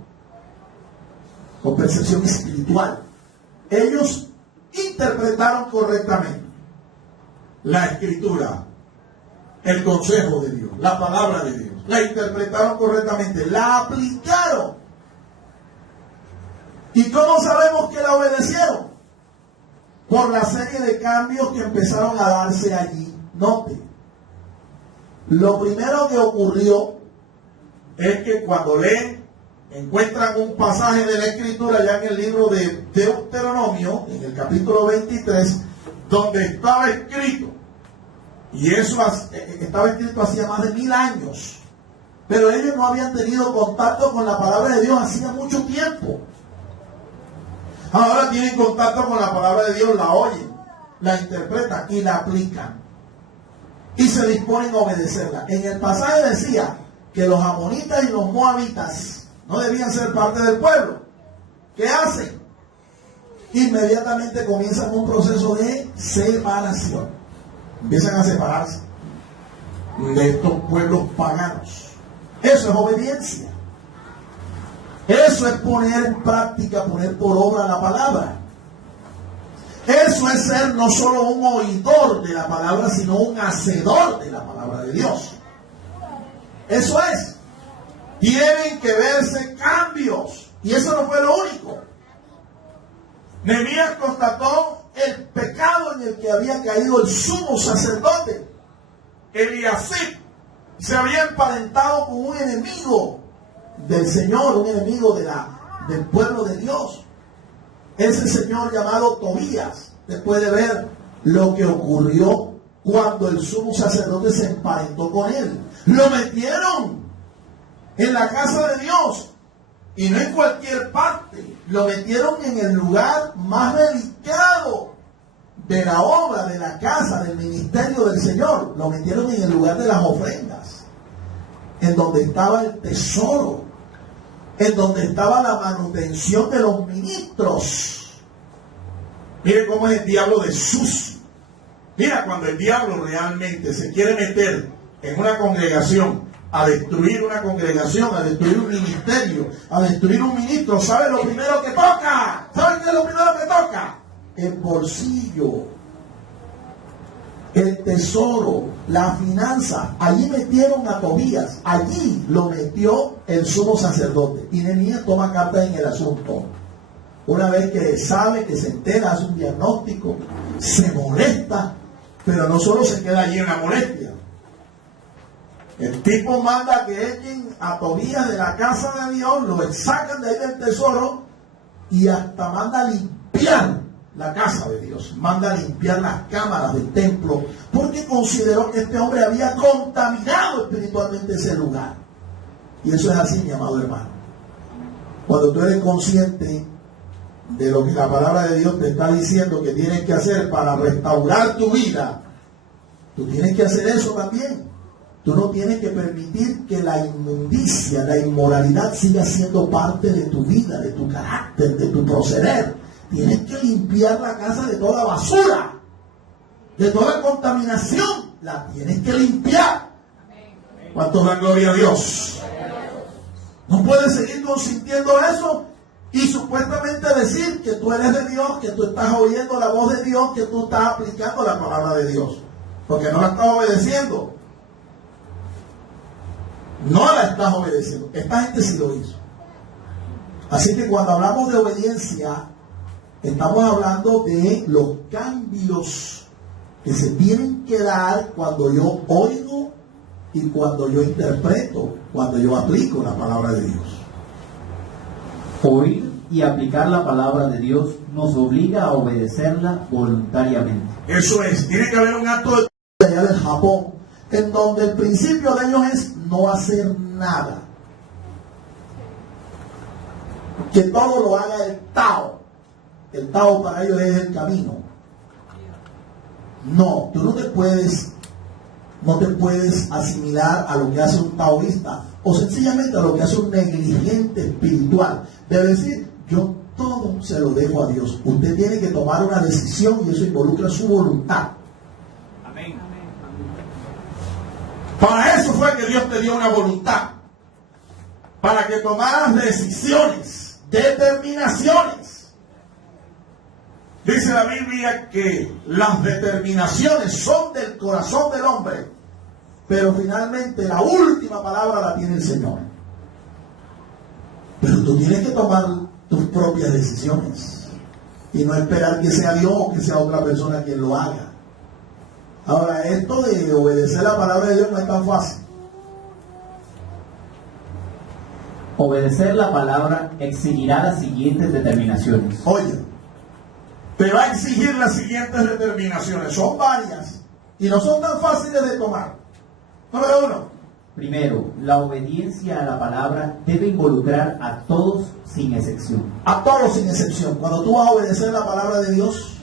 espiritual. Ellos interpretaron correctamente la escritura, el consejo de Dios, la palabra de Dios. La interpretaron correctamente, la aplicaron ¿Y cómo sabemos que la obedecieron? Por la serie de cambios que empezaron a darse allí. Note, lo primero que ocurrió es que cuando leen, encuentran un pasaje de la Escritura ya en el libro de Deuteronomio, en el capítulo 23, donde estaba escrito, y eso estaba escrito hacía más de 1000 años, pero ellos no habían tenido contacto con la palabra de Dios hacía mucho tiempo. Ahora tienen contacto con la palabra de Dios, la oyen, la interpretan y la aplican. Y se disponen a obedecerla. En el pasaje decía que los amonitas y los moabitas no debían ser parte del pueblo. ¿Qué hacen? Inmediatamente comienzan un proceso de separación. Empiezan a separarse de estos pueblos paganos. Eso es obediencia. Eso es poner en práctica, poner por obra la palabra. Eso es ser no solo un oidor de la palabra, sino un hacedor de la palabra de Dios. Eso es. Tienen que verse cambios. Y eso no fue lo único. Nehemías constató el pecado en el que había caído el sumo sacerdote. Eliasib se había emparentado con un enemigo del Señor, un enemigo del pueblo de Dios. Ese señor llamado Tobías, después de ver lo que ocurrió cuando el sumo sacerdote se emparentó con él, lo metieron en la casa de Dios, y no en cualquier parte, lo metieron en el lugar más delicado de la obra, de la casa, del ministerio del Señor. Lo metieron en el lugar de las ofrendas, en donde estaba el tesoro, en donde estaba la manutención de los ministros. Mire cómo es el diablo de sucio. Mira, cuando el diablo realmente se quiere meter en una congregación, a destruir una congregación, a destruir un ministerio, a destruir un ministro, ¿sabe lo primero que toca? ¿Sabe qué es lo primero que toca? El bolsillo, el tesoro, la finanza. Allí metieron a Tobías, allí lo metió el sumo sacerdote. Y Nehemías toma carta en el asunto. Una vez que sabe, que se entera, hace un diagnóstico, se molesta, pero no solo se queda allí en la molestia. El tipo manda que echen a Tobías de la casa de Dios, lo sacan de ahí del tesoro y hasta manda limpiar la casa de Dios, manda limpiar las cámaras del templo, porque consideró que este hombre había contaminado espiritualmente ese lugar. Y eso es así, mi amado hermano. Cuando tú eres consciente de lo que la palabra de Dios te está diciendo que tienes que hacer para restaurar tu vida, tú tienes que hacer eso también. Tú no tienes que permitir que la inmundicia, la inmoralidad siga siendo parte de tu vida, de tu carácter, de tu proceder. Tienes que limpiar la casa de toda basura, de toda contaminación. La tienes que limpiar. ¿Cuánto da gloria a Dios? No puedes seguir consintiendo eso y supuestamente decir que tú eres de Dios, que tú estás oyendo la voz de Dios, que tú estás aplicando la palabra de Dios, porque no la estás obedeciendo. No la estás obedeciendo. Esta gente sí lo hizo. Así que cuando hablamos de obediencia, estamos hablando de los cambios que se tienen que dar cuando yo oigo y cuando yo interpreto, cuando yo aplico la palabra de Dios. Oír y aplicar la palabra de Dios nos obliga a obedecerla voluntariamente. Eso es, tiene que haber un acto de allá del Japón, en donde el principio de ellos es no hacer nada. Que todo lo haga el Tao. El Tao para ellos es el camino. No, tú no te puedes asimilar a lo que hace un taoísta, o sencillamente a lo que hace un negligente espiritual. Debe decir, yo todo se lo dejo a Dios. Usted tiene que tomar una decisión y eso involucra su voluntad. Amén. Para eso fue que Dios te dio una voluntad. Para que tomaras decisiones, determinaciones. Dice la Biblia que las determinaciones son del corazón del hombre, pero finalmente la última palabra la tiene el Señor. Pero tú tienes que tomar tus propias decisiones y no esperar que sea Dios o que sea otra persona quien lo haga. Ahora, esto de obedecer la palabra de Dios no es tan fácil. Obedecer la palabra exigirá las siguientes determinaciones. Oye, te va a exigir las siguientes determinaciones. Son varias y no son tan fáciles de tomar. Número 1. Primero, la obediencia a la palabra debe involucrar a todos sin excepción. A todos sin excepción. Cuando tú vas a obedecer la palabra de Dios,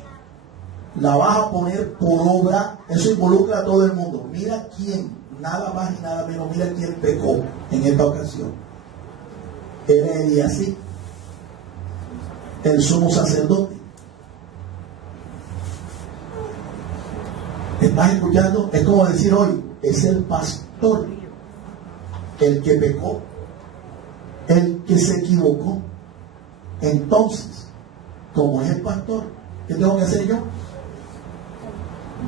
la vas a poner por obra. Eso involucra a todo el mundo. Mira quién, nada más y nada menos, mira quién pecó en esta ocasión. Era Eliasib, el sumo sacerdote. ¿Estás escuchando? Es como decir hoy, es el pastor el que pecó, el que se equivocó. Entonces, como es el pastor, ¿qué tengo que hacer yo?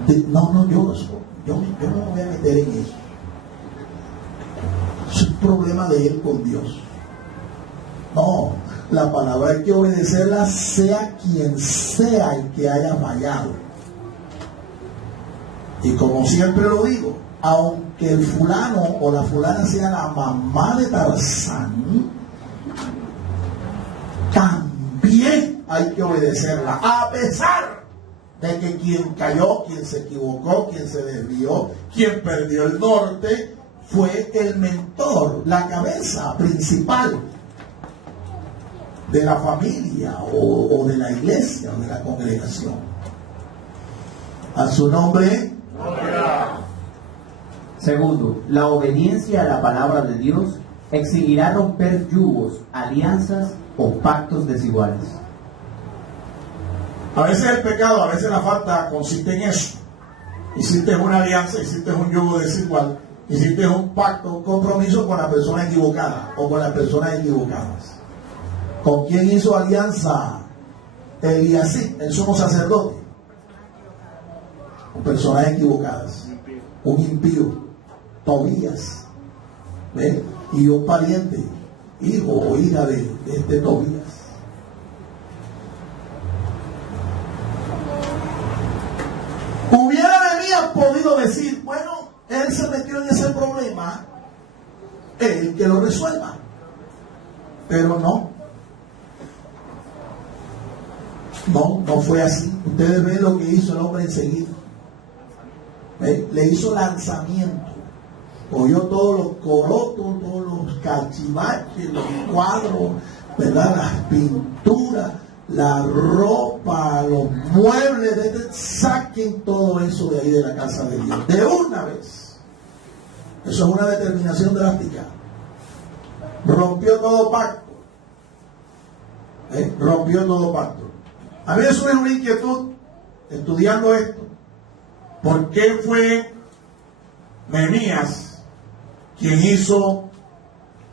Yo no me voy a meter en eso. Es un problema de él con Dios. No, la palabra hay que obedecerla sea quien sea el que haya fallado. Y como siempre lo digo, aunque el fulano o la fulana sea la mamá de Tarzán, también hay que obedecerla, a pesar de que quien cayó, quien se equivocó, quien se desvió, quien perdió el norte, fue el mentor, la cabeza principal de la familia o de la iglesia o de la congregación. A su nombre. Segundo, la obediencia a la palabra de Dios exigirá romper yugos, alianzas o pactos desiguales. A veces el pecado, a veces la falta consiste en eso. Hiciste una alianza, hiciste un yugo desigual, hiciste un pacto, un compromiso con la persona equivocada o con las personas equivocadas. ¿Con quién hizo alianza Eliasib, el sumo sacerdote? Con personas equivocadas. Un impío, Tobías, ¿ve? Y un pariente, hijo o hija de este Tobías. Hubiera Nehemías podido decir, bueno, él se metió en ese problema, él que lo resuelva. Pero no. No fue así. Ustedes ven lo que hizo el hombre enseguida. Le hizo lanzamiento. Cogió todos los corotos, todos los cachivaches, los cuadros, ¿verdad? Las pinturas, la ropa, los muebles, saquen todo eso de ahí de la casa de Dios. De una vez. Eso es una determinación drástica. Rompió todo pacto. Rompió todo pacto. A mí me surge una inquietud estudiando esto. ¿Por qué fue Nehemías quien hizo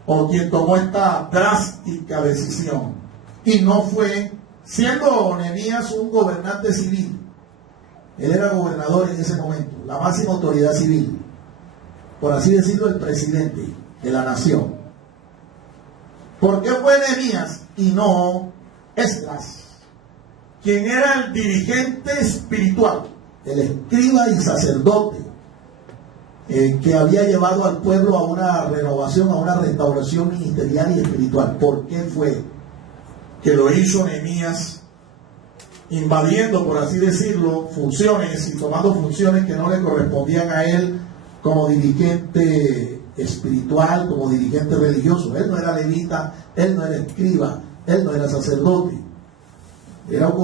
o quien tomó esta drástica decisión? Y no fue, siendo Nehemías un gobernante civil, él era gobernador en ese momento, la máxima autoridad civil, por así decirlo, el presidente de la nación. ¿Por qué fue Nehemías y no Esdras, quien era el dirigente espiritual, el escriba y sacerdote, que había llevado al pueblo a una renovación, a una restauración ministerial y espiritual? ¿Por qué fue que lo hizo Nehemías, invadiendo, por así decirlo, funciones y tomando funciones que no le correspondían a él como dirigente espiritual, como dirigente religioso? Él no era levita, él no era escriba, él no era sacerdote, era un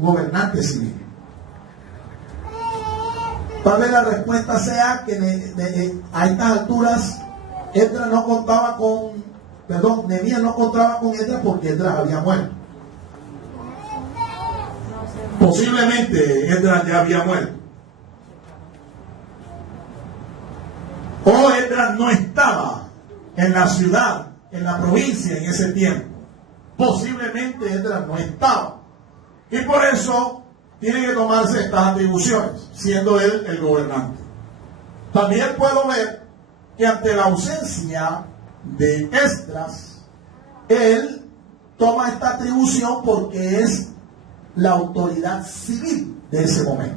gobernante civil. Tal vez la respuesta sea que a estas alturas Esdras no contaba con, Nehemías no contaba con Esdras porque Esdras había muerto. Posiblemente Esdras ya había muerto. O Esdras no estaba en la ciudad, en la provincia en ese tiempo. Posiblemente Esdras no estaba. Y por eso tiene que tomarse estas atribuciones, siendo él el gobernante. También puedo ver que ante la ausencia de Esdras, él toma esta atribución porque es la autoridad civil de ese momento.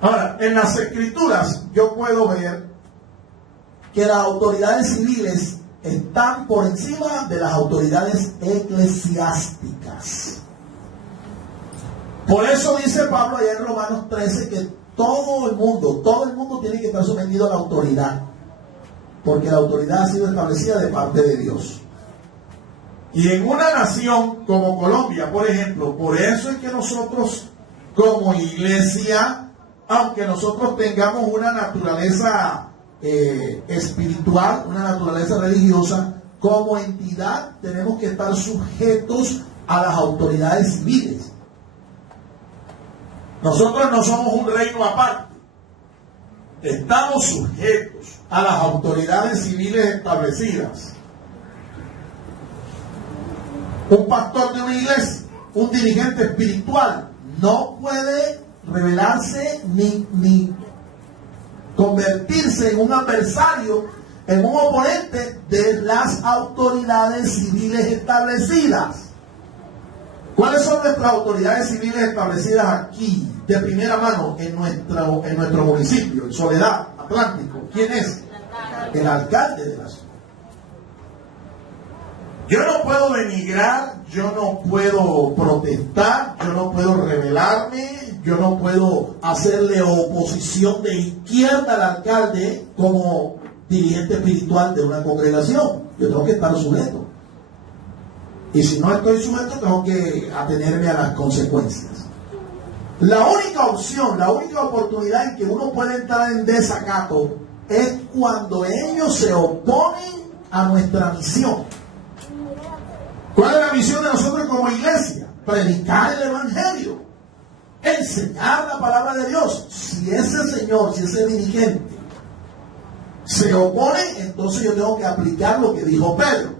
Ahora, en las Escrituras yo puedo ver que las autoridades civiles están por encima de las autoridades eclesiásticas. Por eso dice Pablo allá en Romanos 13 que todo el mundo tiene que estar sometido a la autoridad, porque la autoridad ha sido establecida de parte de Dios. Y en una nación como Colombia, por ejemplo, por eso es que nosotros como iglesia, aunque nosotros tengamos una naturaleza espiritual, una naturaleza religiosa, como entidad tenemos que estar sujetos a las autoridades civiles. Nosotros no somos un reino aparte, estamos sujetos a las autoridades civiles establecidas. Un pastor de una iglesia, un dirigente espiritual, no puede rebelarse ni convertirse en un adversario, en un oponente de las autoridades civiles establecidas. ¿Cuáles son nuestras autoridades civiles establecidas aquí, de primera mano, en nuestro municipio, en Soledad, Atlántico? ¿Quién es? El alcalde de la ciudad. Yo no puedo denigrar, yo no puedo protestar, yo no puedo rebelarme, yo no puedo hacerle oposición de izquierda al alcalde como dirigente espiritual de una congregación. Yo tengo que estar sujeto. Y si no estoy sujeto, tengo que atenerme a las consecuencias. La única opción, la única oportunidad en que uno puede entrar en desacato es cuando ellos se oponen a nuestra misión. ¿Cuál es la misión de nosotros como iglesia? Predicar el evangelio, enseñar la palabra de Dios. Si ese señor, si ese dirigente se opone, entonces yo tengo que aplicar lo que dijo Pedro.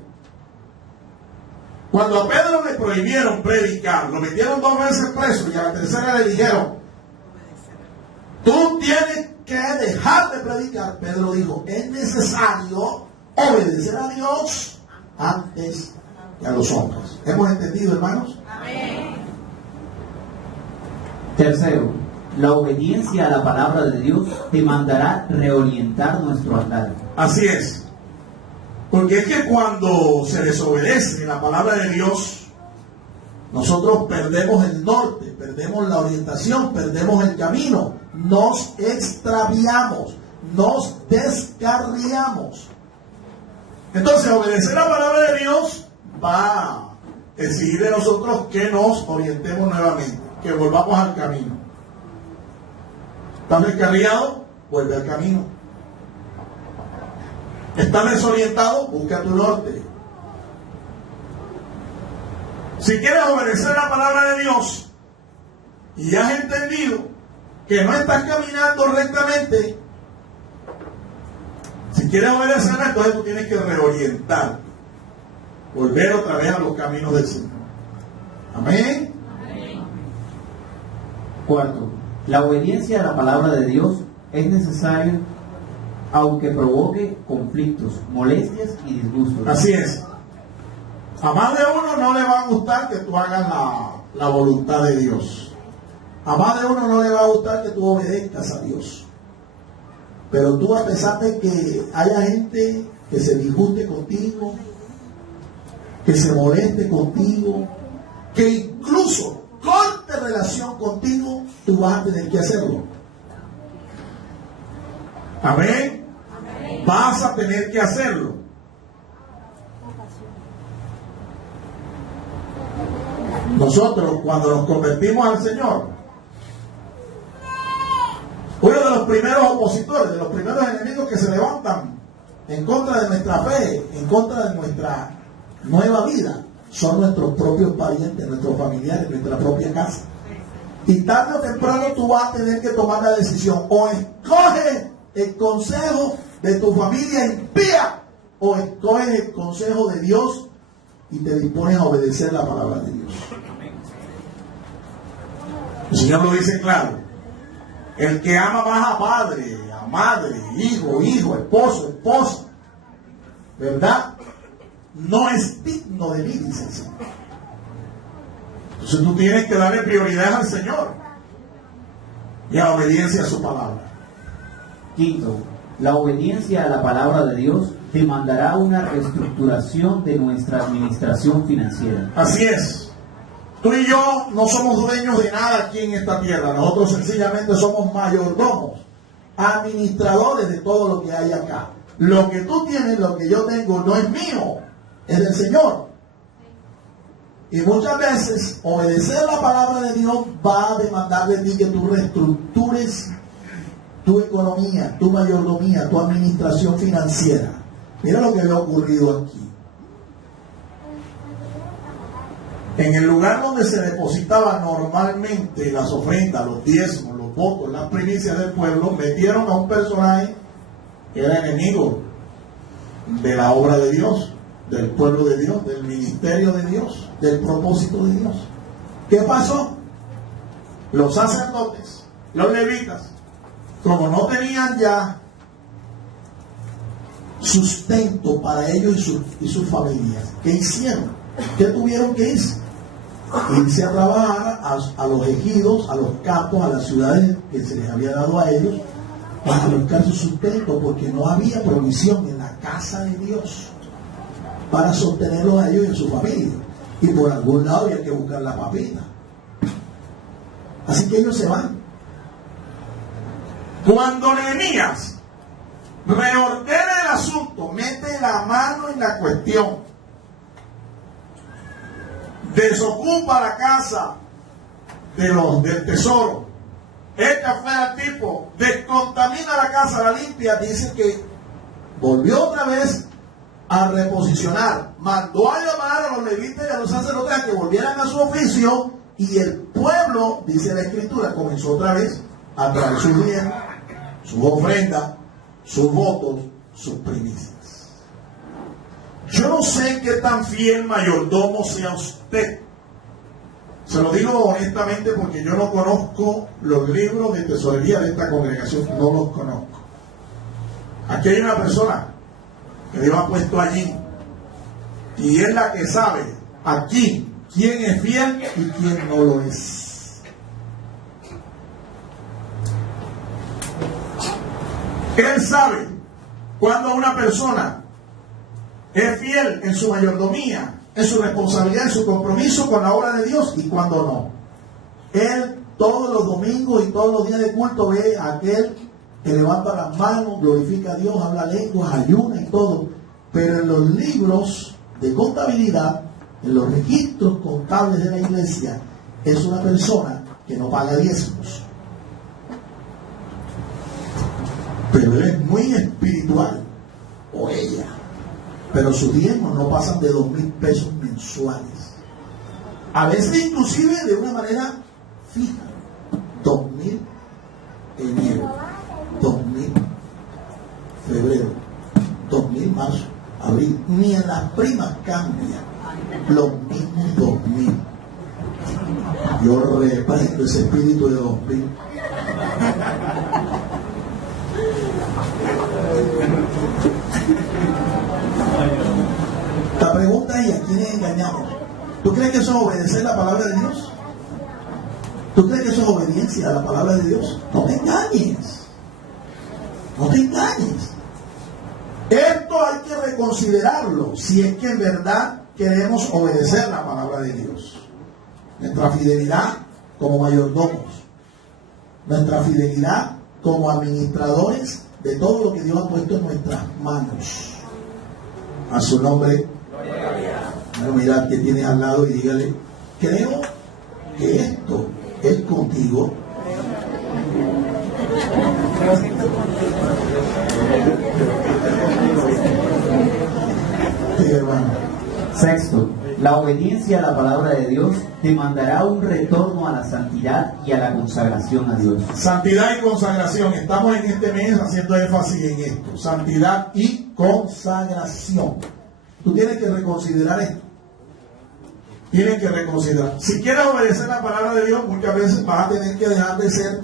Cuando a Pedro le prohibieron predicar, lo metieron 2 veces preso y a la tercera le dijeron: tú tienes que dejar de predicar. Pedro dijo: es necesario obedecer a Dios antes que a los hombres. ¿Hemos entendido, hermanos? Amén. Tercero, la obediencia a la palabra de Dios demandará reorientar nuestro andar. Así es. Porque es que cuando se desobedece la palabra de Dios, nosotros perdemos el norte, perdemos la orientación, perdemos el camino, nos extraviamos, nos descarriamos. Entonces, obedecer la palabra de Dios va a exigir de nosotros que nos orientemos nuevamente, que volvamos al camino. ¿Estás descarriado? Vuelve al camino. ¿Estás desorientado? Busca tu norte. Si quieres obedecer la palabra de Dios y has entendido que no estás caminando rectamente, si quieres obedecerla, entonces tú tienes que reorientar, volver otra vez a los caminos del Señor. Amén. Amén. Cuarto, la obediencia a la palabra de Dios es necesaria aunque provoque conflictos, molestias y disgustos. Así es. A más de uno no le va a gustar que tú hagas la voluntad de Dios. A más de uno no le va a gustar que tú obedezcas a Dios. Pero tú, a pesar de que haya gente que se disguste contigo, que se moleste contigo, que incluso corte relación contigo, tú vas a tener que hacerlo. Amén. Amén. Vas a tener que hacerlo. Nosotros, cuando nos convertimos al Señor, uno de los primeros opositores, de los primeros enemigos que se levantan en contra de nuestra fe, en contra de nuestra nueva vida, son nuestros propios parientes, nuestros familiares, nuestra propia casa. Y tarde o temprano tú vas a tener que tomar la decisión: o escoges el consejo de tu familia impía, o escoges el consejo de Dios y te dispones a obedecer la palabra de Dios. El Señor lo dice claro: el que ama más a padre, a madre, hijo, esposo, esposa, ¿verdad?, no es digno de mí, dice el Señor. Entonces tú tienes que darle prioridad al Señor y a obediencia a su palabra. Quinto, la obediencia a la palabra de Dios demandará una reestructuración de nuestra administración financiera. Así es. Tú y yo no somos dueños de nada aquí en esta tierra. Nosotros sencillamente somos mayordomos, administradores de todo lo que hay acá. Lo que tú tienes, lo que yo tengo, no es mío, es del Señor. Y muchas veces obedecer la palabra de Dios va a demandar de ti que tú reestructures tu economía, tu mayordomía, tu administración financiera. Mira lo que había ocurrido aquí. En el lugar donde se depositaban normalmente las ofrendas, los diezmos, los votos, las primicias del pueblo, metieron a un personaje que era enemigo de la obra de Dios, del pueblo de Dios, del ministerio de Dios, del propósito de Dios. ¿Qué pasó? Los sacerdotes, los levitas, como no tenían ya sustento para ellos y sus familias, ¿qué hicieron? ¿Qué tuvieron que irse? Irse a trabajar a los ejidos, a los campos, a las ciudades que se les había dado a ellos para buscar su sustento, porque no había provisión en la casa de Dios para sostenerlos a ellos y a su familia. Y por algún lado había que buscar la papita. Así que ellos se van. Cuando Nehemías reordena el asunto, mete la mano en la cuestión, desocupa la casa del tesoro, echa fuera al tipo, descontamina la casa, la limpia, dice que volvió otra vez a reposicionar, mandó a llamar a los levitas y a los sacerdotes a que volvieran a su oficio, y el pueblo, dice la Escritura, comenzó otra vez a traer sus bienes, sus ofrendas, sus votos, sus primicias. Yo no sé qué tan fiel mayordomo sea usted. Se lo digo honestamente porque yo no conozco los libros de tesorería de esta congregación, no los conozco. Aquí hay una persona que Dios ha puesto allí y es la que sabe aquí quién es fiel y quién no lo es. Él sabe cuando una persona es fiel en su mayordomía, en su responsabilidad, en su compromiso con la obra de Dios, y cuando no. Él todos los domingos y todos los días de culto ve a aquel que levanta las manos, glorifica a Dios, habla lenguas, ayuna y todo. Pero en los libros de contabilidad, en los registros contables de la iglesia, es una persona que no paga diezmos. Pero él es muy espiritual, o ella. Pero sus diezmos no pasan de 2,000 pesos mensuales. A veces inclusive de una manera fija. 2,000 enero, 2,000 febrero, 2,000 marzo, abril. Ni en las primas cambia. Los mismos 2,000. Yo reprendo ese espíritu de 2,000. La pregunta es: ¿a quiénes engañamos? ¿Tú crees que eso es obedecer la palabra de Dios? ¿Tú crees que eso es obediencia a la palabra de Dios? No te engañes. No te engañes. Esto hay que reconsiderarlo si es que en verdad queremos obedecer la palabra de Dios. Nuestra fidelidad como mayordomos, nuestra fidelidad como administradores de todo lo que Dios ha puesto en nuestras manos. A su nombre. Bueno, mirad que tienes al lado y dígale: creo que esto es contigo. Sí, hermano. Sexto, la obediencia a la palabra de Dios demandará un retorno a la santidad y a la consagración a Dios. Santidad y consagración. Estamos en este mes haciendo énfasis en esto. Santidad y consagración. Tú tienes que reconsiderar esto. Tienes que reconsiderar. Si quieres obedecer la palabra de Dios, muchas veces vas a tener que dejar de ser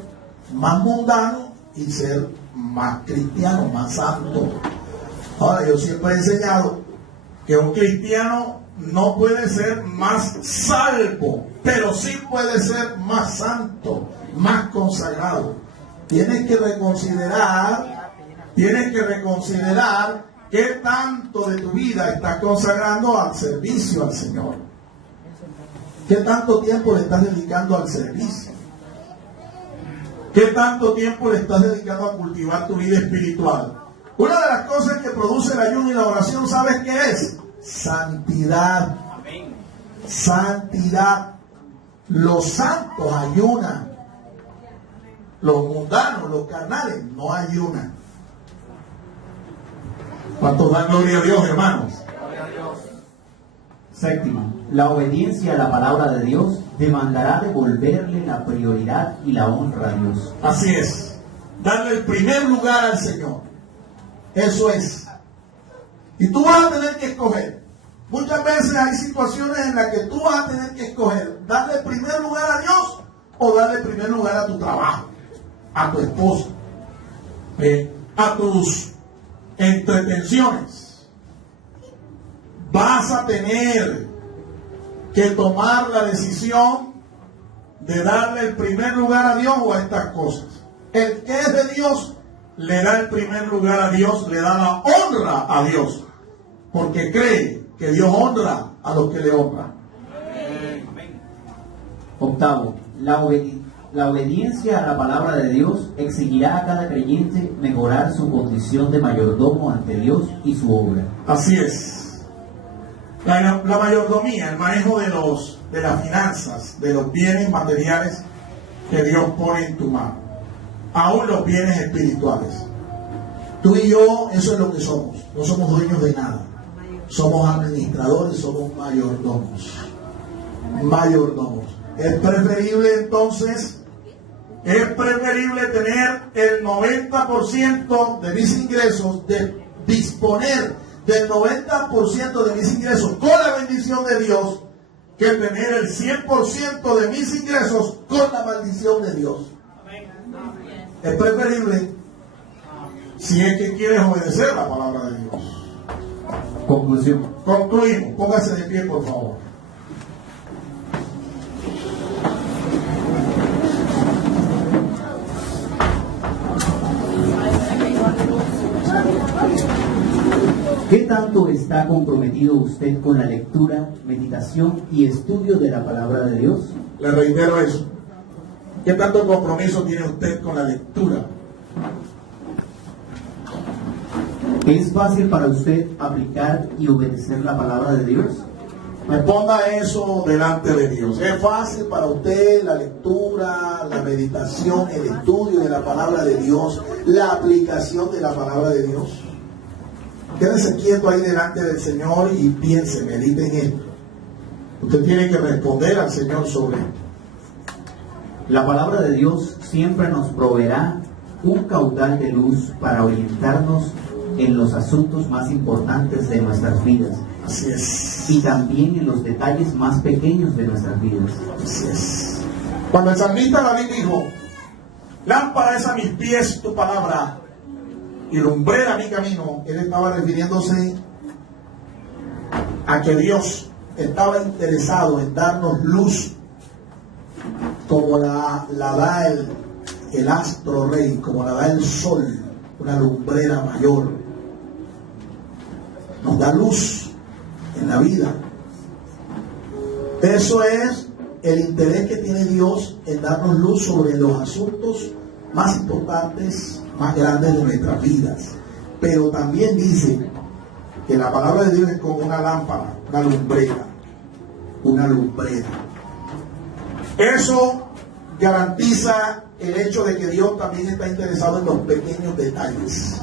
más mundano y ser más cristiano, más santo. Ahora, yo siempre he enseñado que un cristiano no puede ser más salvo, pero sí puede ser más santo, más consagrado. Tienes que reconsiderar qué tanto de tu vida estás consagrando al servicio al Señor. ¿Qué tanto tiempo le estás dedicando al servicio? ¿Qué tanto tiempo le estás dedicando a cultivar tu vida espiritual? Una de las cosas que produce el ayuno y la oración, ¿sabes qué es? Santidad. Santidad. Los santos ayunan. Los mundanos, los carnales, no ayunan. ¿Cuántos dan gloria a Dios, hermanos? Séptima, la obediencia a la palabra de Dios demandará devolverle la prioridad y la honra a Dios. Así es. Darle el primer lugar al Señor. Eso es. Y tú vas a tener que escoger. Muchas veces hay situaciones en las que tú vas a tener que escoger darle el primer lugar a Dios o darle el primer lugar a tu trabajo, a tu esposa, a tus entretenciones. Vas a tener que tomar la decisión de darle el primer lugar a Dios o a estas cosas. El que es de Dios le da el primer lugar a Dios, le da la honra a Dios, porque cree que Dios honra a los que le honran. Octavo, la obediencia a la palabra de Dios exigirá a cada creyente mejorar su condición de mayordomo ante Dios y su obra. Así es. La mayordomía, el manejo de las finanzas, de los bienes materiales que Dios pone en tu mano, aún los bienes espirituales. Tú y yo, eso es lo que somos. No somos dueños de nada. Somos administradores, somos mayordomos. Mayordomos. Es preferible entonces, tener el 90% de mis ingresos, de disponer del 90% de mis ingresos con la bendición de Dios, que tener el 100% de mis ingresos con la maldición de Dios. Es preferible si es que quieres obedecer la palabra de Dios. Conclusión. Concluimos. Póngase de pie, por favor. ¿Qué tanto está comprometido usted con la lectura, meditación y estudio de la palabra de Dios? Le reitero eso. ¿Qué tanto compromiso tiene usted con la lectura? ¿Es fácil para usted aplicar y obedecer la palabra de Dios? Responda eso delante de Dios. ¿Es fácil para usted la lectura, la meditación, el estudio de la palabra de Dios, la aplicación de la palabra de Dios? Quédese quieto ahí delante del Señor y piense, medite en esto. Usted tiene que responder al Señor sobre esto. La palabra de Dios siempre nos proveerá un caudal de luz para orientarnos en los asuntos más importantes de nuestras vidas. Así es. Y también en los detalles más pequeños de nuestras vidas. Así es. Cuando el salmista David dijo, lámpara es a mis pies tu palabra y lumbrera mi camino, él estaba refiriéndose a que Dios estaba interesado en darnos luz como la da el astro rey, como la da el sol, una lumbrera mayor. Nos da luz en la vida. Eso es el interés que tiene Dios en darnos luz sobre los asuntos más importantes, más grandes de nuestras vidas. Pero también dice que la palabra de Dios es como una lámpara, una lumbrera. Una lumbrera. Eso garantiza el hecho de que Dios también está interesado en los pequeños detalles.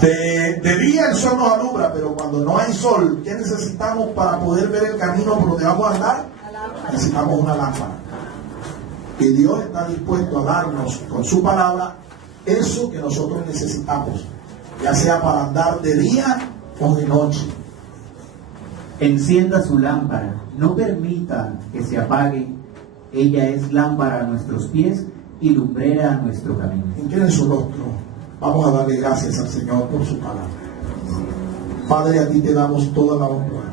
De día el sol nos alumbra, pero cuando no hay sol, ¿qué necesitamos para poder ver el camino por donde vamos a andar? Necesitamos una lámpara. Y Dios está dispuesto a darnos con su palabra eso que nosotros necesitamos, ya sea para andar de día o de noche. Encienda su lámpara, no permita que se apague. Ella es lámpara a nuestros pies y lumbrera a nuestro camino. Inclinen su rostro. Vamos a darle gracias al Señor por su palabra. Padre, a ti te damos toda la honra,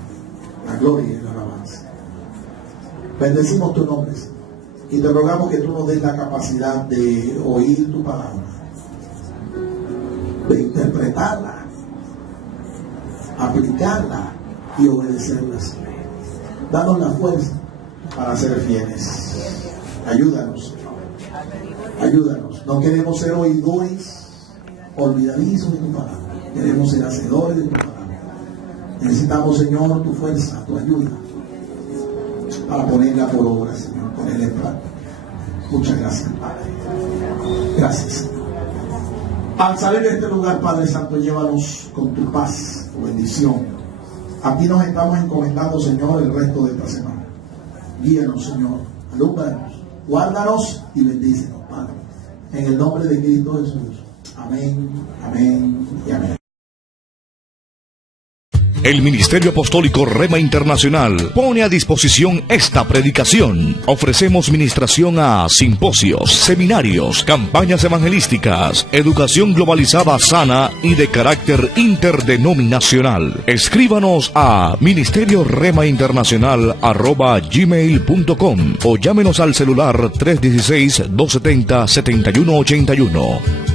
la gloria y la alabanza. Bendecimos tu nombre, Señor, y te rogamos que tú nos des la capacidad de oír tu palabra, de interpretarla, aplicarla y obedecerla, Señor. Danos la fuerza para ser fieles. Ayúdanos, Señor. Ayúdanos. No queremos ser oidores olvidadizos de tu palabra. Queremos ser hacedores de tu palabra. Necesitamos, Señor, tu fuerza, tu ayuda para ponerla por obra, Señor, ponerla en práctica. Muchas gracias, Padre. Gracias, Señor. Al salir de este lugar, Padre Santo, llévanos con tu paz, tu bendición. A ti nos estamos encomendando, Señor, el resto de esta semana. Guíanos, Señor, alúmbranos, guárdanos y bendícenos, Padre. En el nombre de Cristo Jesús. Amén, amén y amén. El Ministerio Apostólico Rema Internacional pone a disposición esta predicación. Ofrecemos ministración a simposios, seminarios, campañas evangelísticas, educación globalizada sana y de carácter interdenominacional. Escríbanos a ministerioremainternacional@gmail.com o llámenos al celular 316-270-7181.